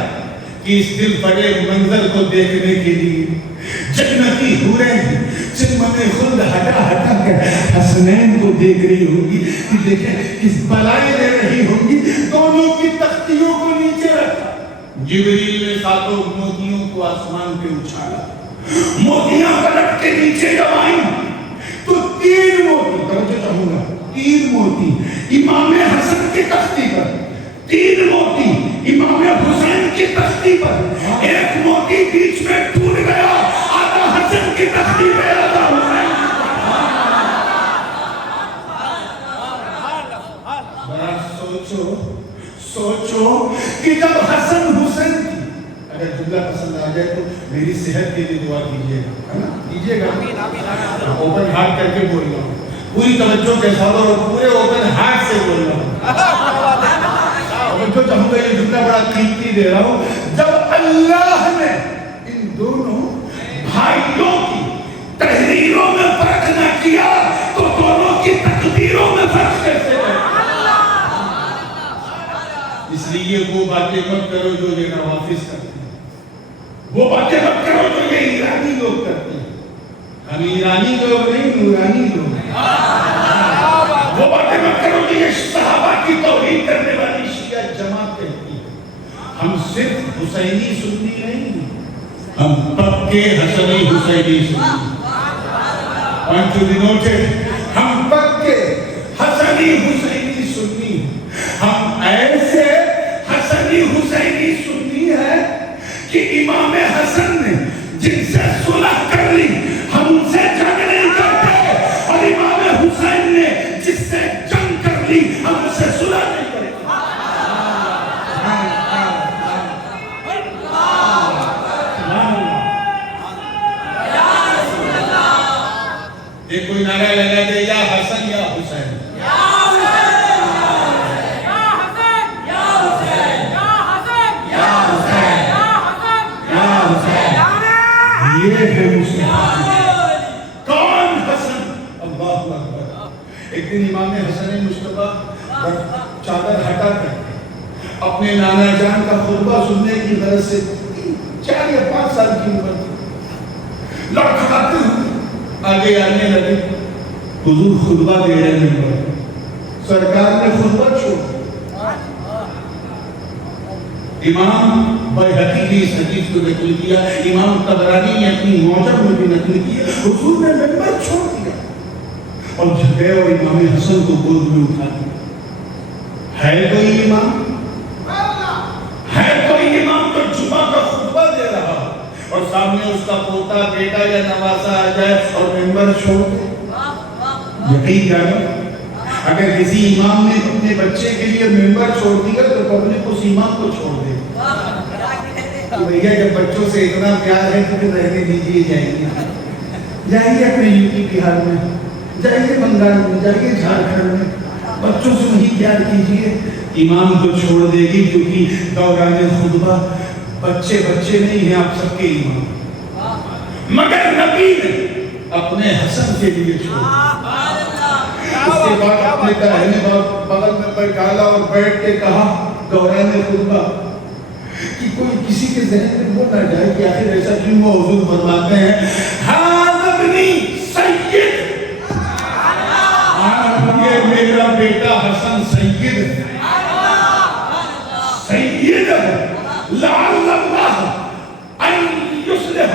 کہ اس دل بڑے منظر کو دیکھنے کے لیے جنتی حوریں چمن خلد ہٹا ہٹا کر حسنین کو دیکھ رہی ہوگی کہ دیکھیں کس بلائی لے رہی ہوگی، دونوں کی تختیوں کو نیچے رکھا۔ جبریل نے ساتوں موتیوں کو آسمان پہ اچھالا، موتیاں پلٹ کے نیچے جب آئیں تو تین موتی، توجہ چاہوں گا، تین موتی امام حسن کی تختی پر، تین موتی امام حسین کی تختی پر، ایک موتی بیچ میں ٹوٹ گیا، آدھا حسن کی تختی پہ آدھا حسین۔ ذرا سوچو کہ جب حسن حسین کی، اگر جملہ پسند آ جائے تو میری صحت کے لیے دعا کیجیے گا، ہے نا؟ کیجیے گا، اوپن ہارٹ کر کے بول رہا ہوں، پوری توجہ کے ساتھ اور پورے اوپن ہارٹ سے بول رہا ہوں۔ توجہ چاہوں گا، یہ جملہ بڑا قیمتی دے رہا ہوں۔ جب اللہ نے ان دونوں بھائیوں کی تحریروں میں فرق نہ کیا تو دونوں کی تقدیروں میں فرق کیسے ہے؟ اس لیے وہ باتیں مت کرو جو یہ نوافذ کرتے ہیں، وہ باتیں مت کرو جو یہ ایرانی لوگ کرتے ہیں۔ ہم ایرانی لوگ نہیں، نورانی لوگ ہیں۔ وہ باتیں مت کرو جو یہ صحابہ کی توہین کرنے والی شیعہ جماعت کہتی ہے۔ ہم صرف حسینی سنی نہیں، ہم پکے حسنی حسینی سنی۔ Want to be noted؟ ہم پکے حسنی حسینی سنی، ہم ایسے حسنی حسینی سنی ہے کہ امام حسن نے جن سے صلح کر لی ہم ان سے جنگ نہیں کرتے، اور امام حسین نے جس سے جنگ کر لی ہم ان سے صلح نہیں کرتے۔ ایک کوئی نعرہ لگا دے، یا حسن یا حسین، یہ ہے مصطفیٰ۔ کون حسن؟ اللہ اکبر۔ ایک دن امام حسن مصطفیٰ چادر ہٹا کر اپنے نانا جان کا خطبہ سننے کی غرض سے 4 یا 5 سال کی عمر تھی، لڑکھڑاتے ہوئے آگے آنے لگے۔ حضور خطبہ دے رہے ہیں، سرکار نے خطبہ چھوڑ دیا۔ امام بیہقی نے اس حدیث کو نقل کیا، امام طبرانی نے اپنی معجم میں بھی نقل کیا، حضور نے منبر چھوڑ دیا اور جھکے اور امام حسن کو گود میں اٹھا دیا۔ ہے کوئی امام؟ ہے کوئی امام تو جمعہ کا خطبہ دے رہا اور سامنے اس کا پوتا بیٹا یا نواسا آ جائے اور منبر چھوڑ دے؟ یقین جانے اگر کسی امام نے اپنے بچے کے لیے منبر چھوڑ دیا تو پبلک اس امام کو چھوڑ دے۔ تو بھیا جب بچوں سے اتنا پیار ہے تو پھر رہنے دیجیے، جائیے اپنے یو پی بہار میں، جائیے بنگال میں، جائیے جھارکھنڈ میں، بچوں سے وہی پیار کیجیے۔ امام کو چھوڑ دے گی کیونکہ دوران خطبہ بچے نہیں ہیں، آپ سب کے امام، مگر نبی نے اپنے حسن کے لیے چھوڑا۔ اس کے بعد اپنے داہنے بغل میں بیٹھالا اور بیٹھ کے کہا دوران خطبہ کہ کوئی کسی کے ذہن میں وہ نہ جائے کہ آخر ایسا کیوں وہ حضور فرماتے ہیں ہاذا ابنی سید، یہ میرا بیٹا حسن سید لعل اللہ ان یصلح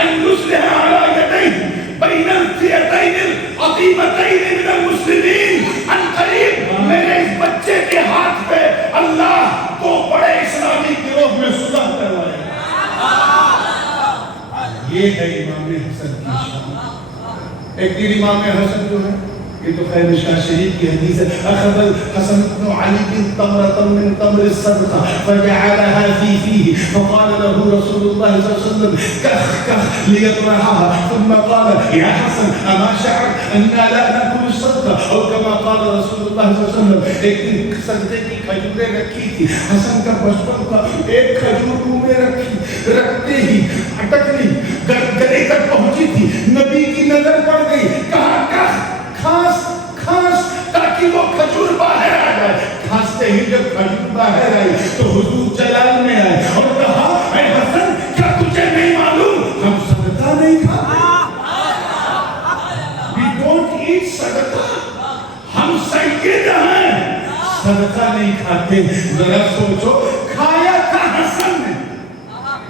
علی یدیہ بین الفئتین العظیمتین من المسلمین، ان قریب میرے اس بچے کے ہاتھ پہ اللہ کو بڑے اسلامی گروہ میں صلح کروائے۔ یہ ہے امام حسن کی شان۔ ایک دن امام حسن جو ہے یہ تو خیر مشکاۃ شریف کی حدیث ہے. اخذ الحسن بن علي تمرة من تمر الصدقة فجعلها في فيه فقال له رسول الله صلى الله عليه وسلم كخ كخ ليطرحها ثم قال يا حسن أما شعرت أننا لا نأكل الصدقة أو كما قال رسول الله صلى الله عليه وسلم. ایک دن صدقے کی کھجوریں رکھی تھی. حسن کا بچپن تھا. ایک کھجور منہ میں رکھتے ہی اٹک گئی, گلے تک پہنچی تھی. نبی کی نظر پڑ گئی. کہا کخ کھانس کھانس تاکہ وہ کھجور باہر آ جائے. کھانستے ہی جب کھجور باہر آئی تو حضور جلال میں آئے اور کہا اے حسن کیا تجھے نہیں معلوم ہم صدقہ نہیں کھاتے؟ We don't eat صدقہ. ہم سید ہیں, صدقہ نہیں کھاتے. ذرا سوچو کھایا تھا حسن نے.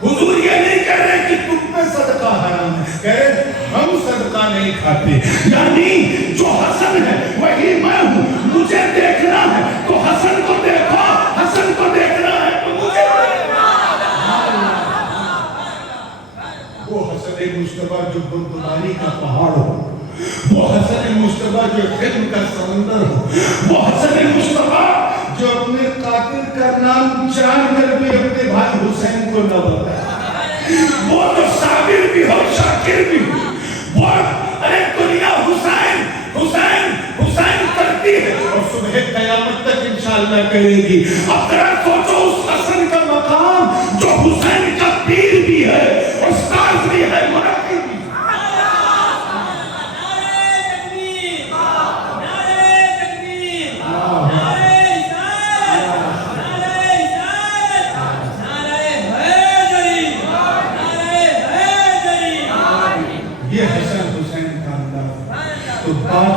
حضور یہ نہیں کہہ رہے کہ تم پہ صدقہ حرام ہے, کہہ رہے ہم صدقہ نہیں کھاتے. یعنی جو حسن ہے وہی میں ہوں. مجھے دیکھنا ہے تو حسن کو دیکھو, حسن کو دیکھنا ہے تو مجھے دیکھنا. وہ حسن مصطفیٰ جو بردباری کا پہاڑ ہو, وہ حسن مصطفیٰ جو علم کا سمندر ہو, وہ حسن مصطفیٰ جو اپنے قاتل کا نام جان کر بھی اپنے بھائی حسین کو نہ بتائے. وہ تو صابر بھی ہو, شاکر بھی ہو. وہ ارے دنیا حسین حسین حسین کرتی ہے اور صبح قیامت تک انشاءاللہ کرے گی. اب ذرا سوچو اس حسن کا مقام جو حسین کا پیر بھی ہے, استاد بھی ہے, مربی بھی ہے.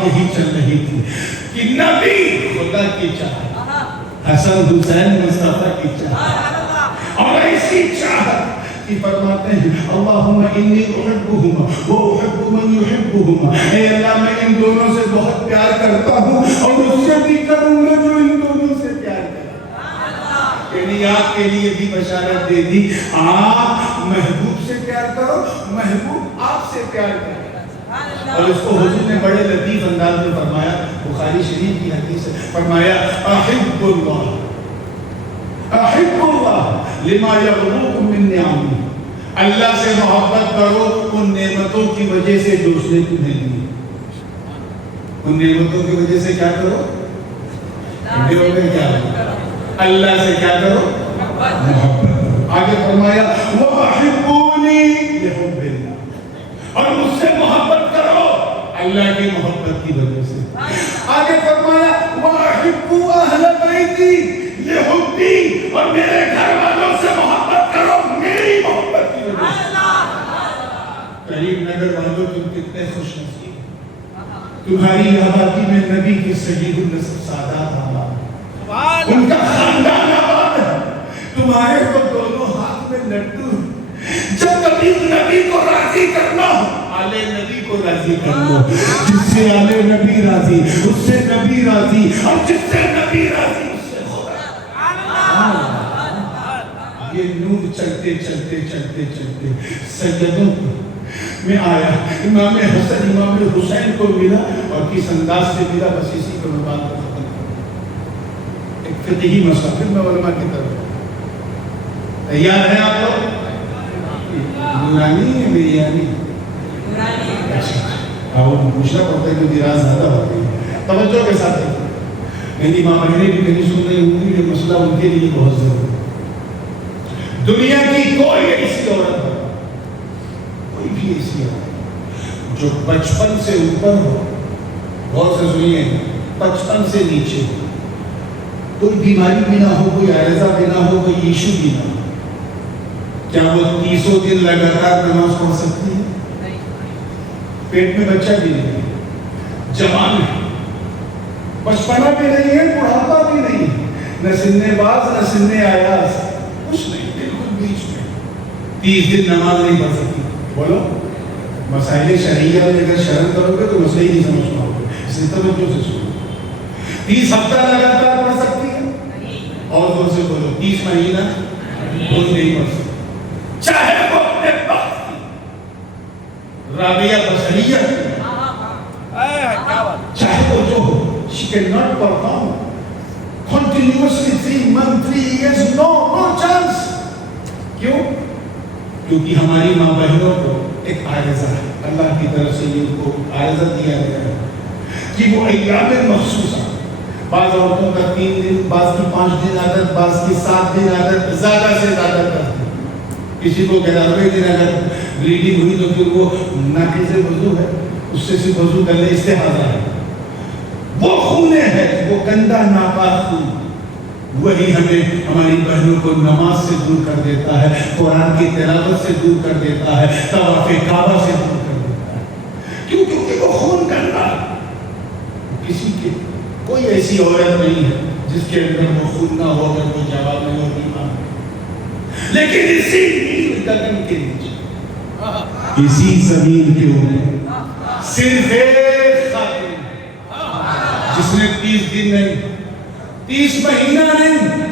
یہی چل رہی تھی کہ نبی خدا کی چاہت, حسن حسین مصطفیٰ کی چاہت, اور ایسی چاہت کہ فرماتے ہیں اللہم انی احبہما واحب من یحبہما. اے اللہ میں ان دونوں سے بہت پیار کرتا ہوں اور اس سے بھی کروں گا جو ان دونوں سے پیار کرے. یعنی آپ کے لیے بھی بشارت دے دی, آپ محبوب سے پیار کرو, محبوب آپ سے پیار کرے. اور اس کو حضور نے بڑے لطیف انداز میں فرمایا, بخاری شریف کی حدیث ہے, فرمایا احب اللہ لما یغروکم من نعمہ. اللہ سے محبت کرو ان نعمتوں کی وجہ سے جو اس نے تمہیں دی. ان نعمتوں کی وجہ سے کیا کرو, اللہ سے کیا کرو, محبت. آگے فرمایا وَأَحِبُّونِي لِحُبِّ اللَّهِ, اور مجھ سے محبت کرو اللہ کی محبت کی وجہ سے. آگے فرمایا وَأَحِبُّوا أَهْلَ بَيْتِي لِحُبِّي, اور میرے گھر والوں سے محبت کرو میری محبت کی وجہ سے. کریم نگر والوں تم کتنے خوش نصیب, تمہاری آبادی میں نبی کے سید النسب سادات آباد, ان کا خاندان آباد ہے. تمہارے تو دونوں ہاتھ میں لڈو. جب کبھی نبی کو راضی کرنا ہو, آلے نبی کو راضی کر لو. جس سے آلے نبی راضی اس سے نبی راضی, اور جس سے نبی راضی اس سے خدا. یہ نور چلتے چلتے چلتے چلتے سیدوں میں آیا. امام حسن امام حسین کو ملا اور کس انداز سے ملا, بس اسی کو میں بات ختم کروں. ایک فقہی مسئلہ, پھر میں علماء کی طرف. تیار ہیں آپ لوگ؟ نورانی ہے بریانی, اور مشرق ہوتا ہے کہ راز زیادہ ہوتی ہے. توجہ کے ساتھ میری ماں بہنیں بھی کہیں سن رہی ہوں گی, یہ مسئلہ ان کے لیے بہت ضروری ہے. دنیا کی کوئی ایسی عورت ہے, کوئی بھی ایسی عورت جو بچپن سے اوپر ہو, غور سے سنیے, بچپن سے نیچے ہو, کوئی بیماری بھی نہ ہو, کوئی عارضہ بھی نہ ہو, کوئی ایشو بھی نہ ہو, کیا وہ 30 دن لگاتار نماز پڑھ سکتی ہے؟ پیٹ میں بچہ بھی نہیں ہے, جوان ہے, بچپنا بھی نہیں ہے, بڑھاپا بھی نہیں ہے, نہ سننے باز نہ سننے آیاز, کچھ نہیں, بالکل بیچ میں. 30 دن نماز نہیں پڑھ سکتی. بولو مسائل شرعیہ میں اگر شرم کرو گے تو مسئلہ ہی نہیں سمجھ پاؤ گے, اس لیے توجہ سے سنو. 30 ہفتہ لگاتار پڑھ سکتی ہے, اور دور سے بولو 30 مہینہ روز نہیں پڑھ سکتی. چاہے وہ اپنے وقت کی رابعہ بصریہ, چاہے وہ cannot perform continuously 3 months, 3 years, no chance. کیوں؟ کیونکہ ہماری ماں بہنوں کو ایک عارضہ ہے، اللہ کی طرف سے ان کو عارضہ دیا گیا ہے کہ وہ ایام مخصوصہ، بعض عورتوں کا 3 دن، بعض کی 5 دن عادت، بعض کی 7 دن عادت، زیادہ سے زیادہ کرتے ہیں. کسی کو 11ویں دن اگر بلیڈنگ ہوئی تو پھر وہ ناکے سے وضو ہے، اس سے صرف وضو کر لے، استحاضہ ہے. وہ خون ہے، وہ گندا ناپاک خون، وہی ہمیں ہماری بہنوں کو نماز سے دور کر دیتا ہے، قرآن کی تلاوت سے دور کر دیتا ہے، طواف کعبہ سے دور کر دیتا ہے. کیوں؟ کیونکہ وہ خون گندا ہے. کسی کی کوئی ایسی عورت نہیں ہے جس کے اندر وہ خون نہ ہو اگر وہ جواب میں اور بیمار. لیکن اسی نیل گگن کے نیچے، اسی زمین کے اوپر صرف ایک خاتون جس نے 30 دن نہیں، 30 مہینہ نہیں،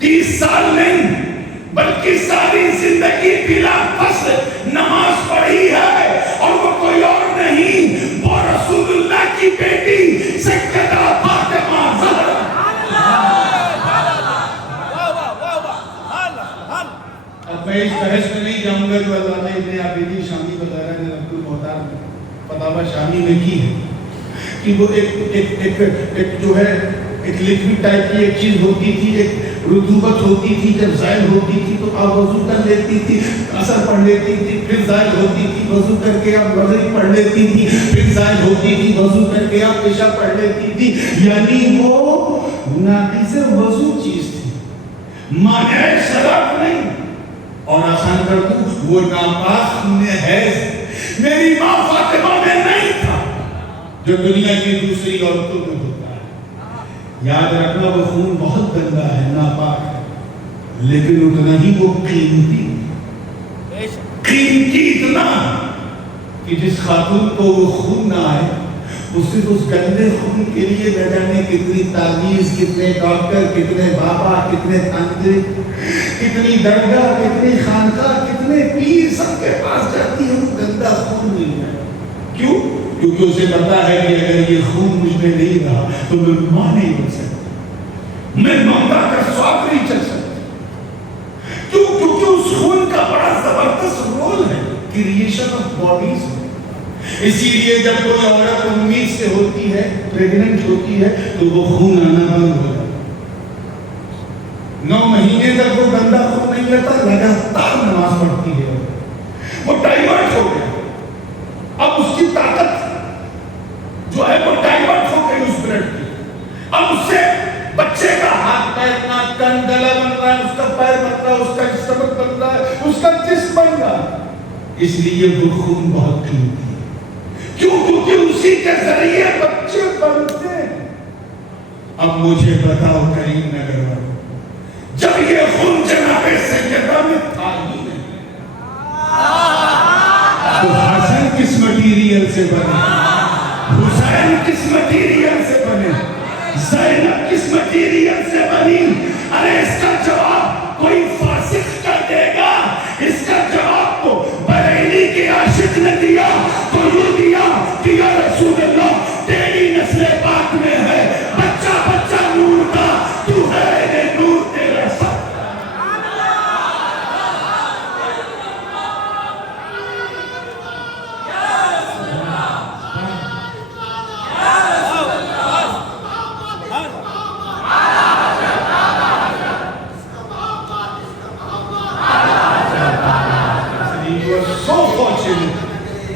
30 سال نہیں، بلکہ ساری زندگی بلا فصل نماز پڑھی ہے، اور وہ کوئی اور نہیں، وہ رسول اللہ کی بیٹی سیدہ فاطمہ زہرا. اب میں اس بحث میں نہیں جاؤں گا جو علامہ ابن عابدین شامی وغیرہ نے عبد المحتار فتاوی شامی میں کی ہے، کہ وہ ایک جو ہے ایک لکوڈ ٹائپ کی ایک چیز ہوتی تھی، ایک رطوبت ہوتی تھی، جب زائل ہوتی تھی تو آپ وضو کر لیتی تھی، اثر پڑھ لیتی تھی، پھر زائل ہوتی تھی، وضو کر کے آپ مغرب پڑھ لیتی تھی، پھر زائل ہوتی تھی، وضو کر کے آپ عشاء پڑھ لیتی تھی. یعنی وہ ناقص وضو چیز تھی، مانع شراب نہیں. اور آسان کر دوں، وہ ناپاک خون حیض میری ماں فاطمہ میں نہیں تھا جو دنیا کی دوسری عورتوں میں ہوتا ہے. یاد رکھنا وہ خون بہت گندا ہے، ناپاک ہے، لیکن اتنا ہی وہ قیمتی اتنا کہ جس خاتون کو وہ خون نہ آئے، اس صرف اس گندے خون کے لیے نہ جانے کتنی تعویذ، کتنے ڈاکٹر، کتنے بابا، کتنے تانترک، کتنی درگاہ، کتنی خانقاہ، کتنے پیر سب کے پاس جاتی ہے، وہ گندا خون مل جائے. کیوں؟ کیونکہ اسے پتا ہے کہ اگر یہ خون مجھ میں نہیں رہا تو میں ماں نہیں بن سکتی، میں ممتا کا سواد نہیں چل سکتی. کیوں؟ کیونکہ اس خون کا بڑا زبردست رول ہے کریشن آف باڈیز. اسی لیے جب کوئی عورت امید سے ہوتی ہے، پریگننٹ ہوتی ہے، تو وہ خون آنا بند ہو جاتا ہے. 9 مہینے تک وہ گندا خون نہیں لیتا، لگاتار نماز پڑھتی ہے، وہ ڈائیورٹ ہو گیا. اب اس کی طاقت جو ہے وہ ڈائیورٹ ہو گئی اس بلڈ کی. اب اس سے بچے کا ہاتھ پیر، ناک، کان، گلا بن رہا ہے، اس کا پیر بن رہا ہے، اس کا اسٹمک بن رہا ہے، اس کا جسم بن رہا ہے. اس لیے وہ خون بہت قیمتی ہے. کیوں؟ کیونکہ اسی کے ذریعے بچے بنتے ہیں. اب مجھے بتاؤ کریم نگر والوں، جب یہ خون جناب سیدہ میں تھا ہی نہیں تو حسن کس مٹیریل سے بنے، حسین کس مٹیریل سے بنے، زینب کس مٹیریل سے بنی؟ ارے اس کا جواب کوئی فاسق کا دے گا، اس کا جواب تو بریلی کے عاشق نے دیا. تو یوں دیا کہ یا رسول اللہ تیری نسل پاک میں ہے بچہ بچہ نور کا، تو ہے نور تیرا سب.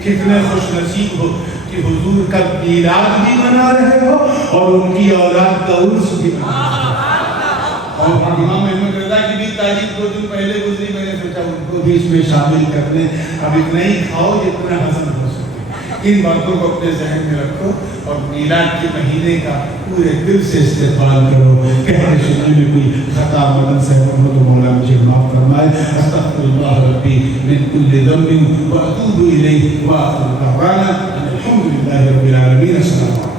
کتنے خوش نصیب ہو کہ حضور کا میلاد بھی منا رہے ہو اور ان کی اولاد کا عرس بھی منا رہے ہو. اور امام احمد رضا کی بھی تاریخ 2 دن پہلے گزری، میں نے سوچا ان کو بھی اس میں شامل کر لیں. اب اتنا ہی کھاؤ جتنا ہضم ہو سکے. ان باتوں کو اپنے ذہن میں رکھو اور میلاد کے مہینے کا پورے دل سے استقبال کرو. کہتے سننے میں کوئی خطا مدن سے محمد مولا مجھے معاف فرمائے. استغفر اللہ ربی من کل ذنب واتوب الیہ واخر دعوانا الحمد للہ رب العالمین. السلام علیکم.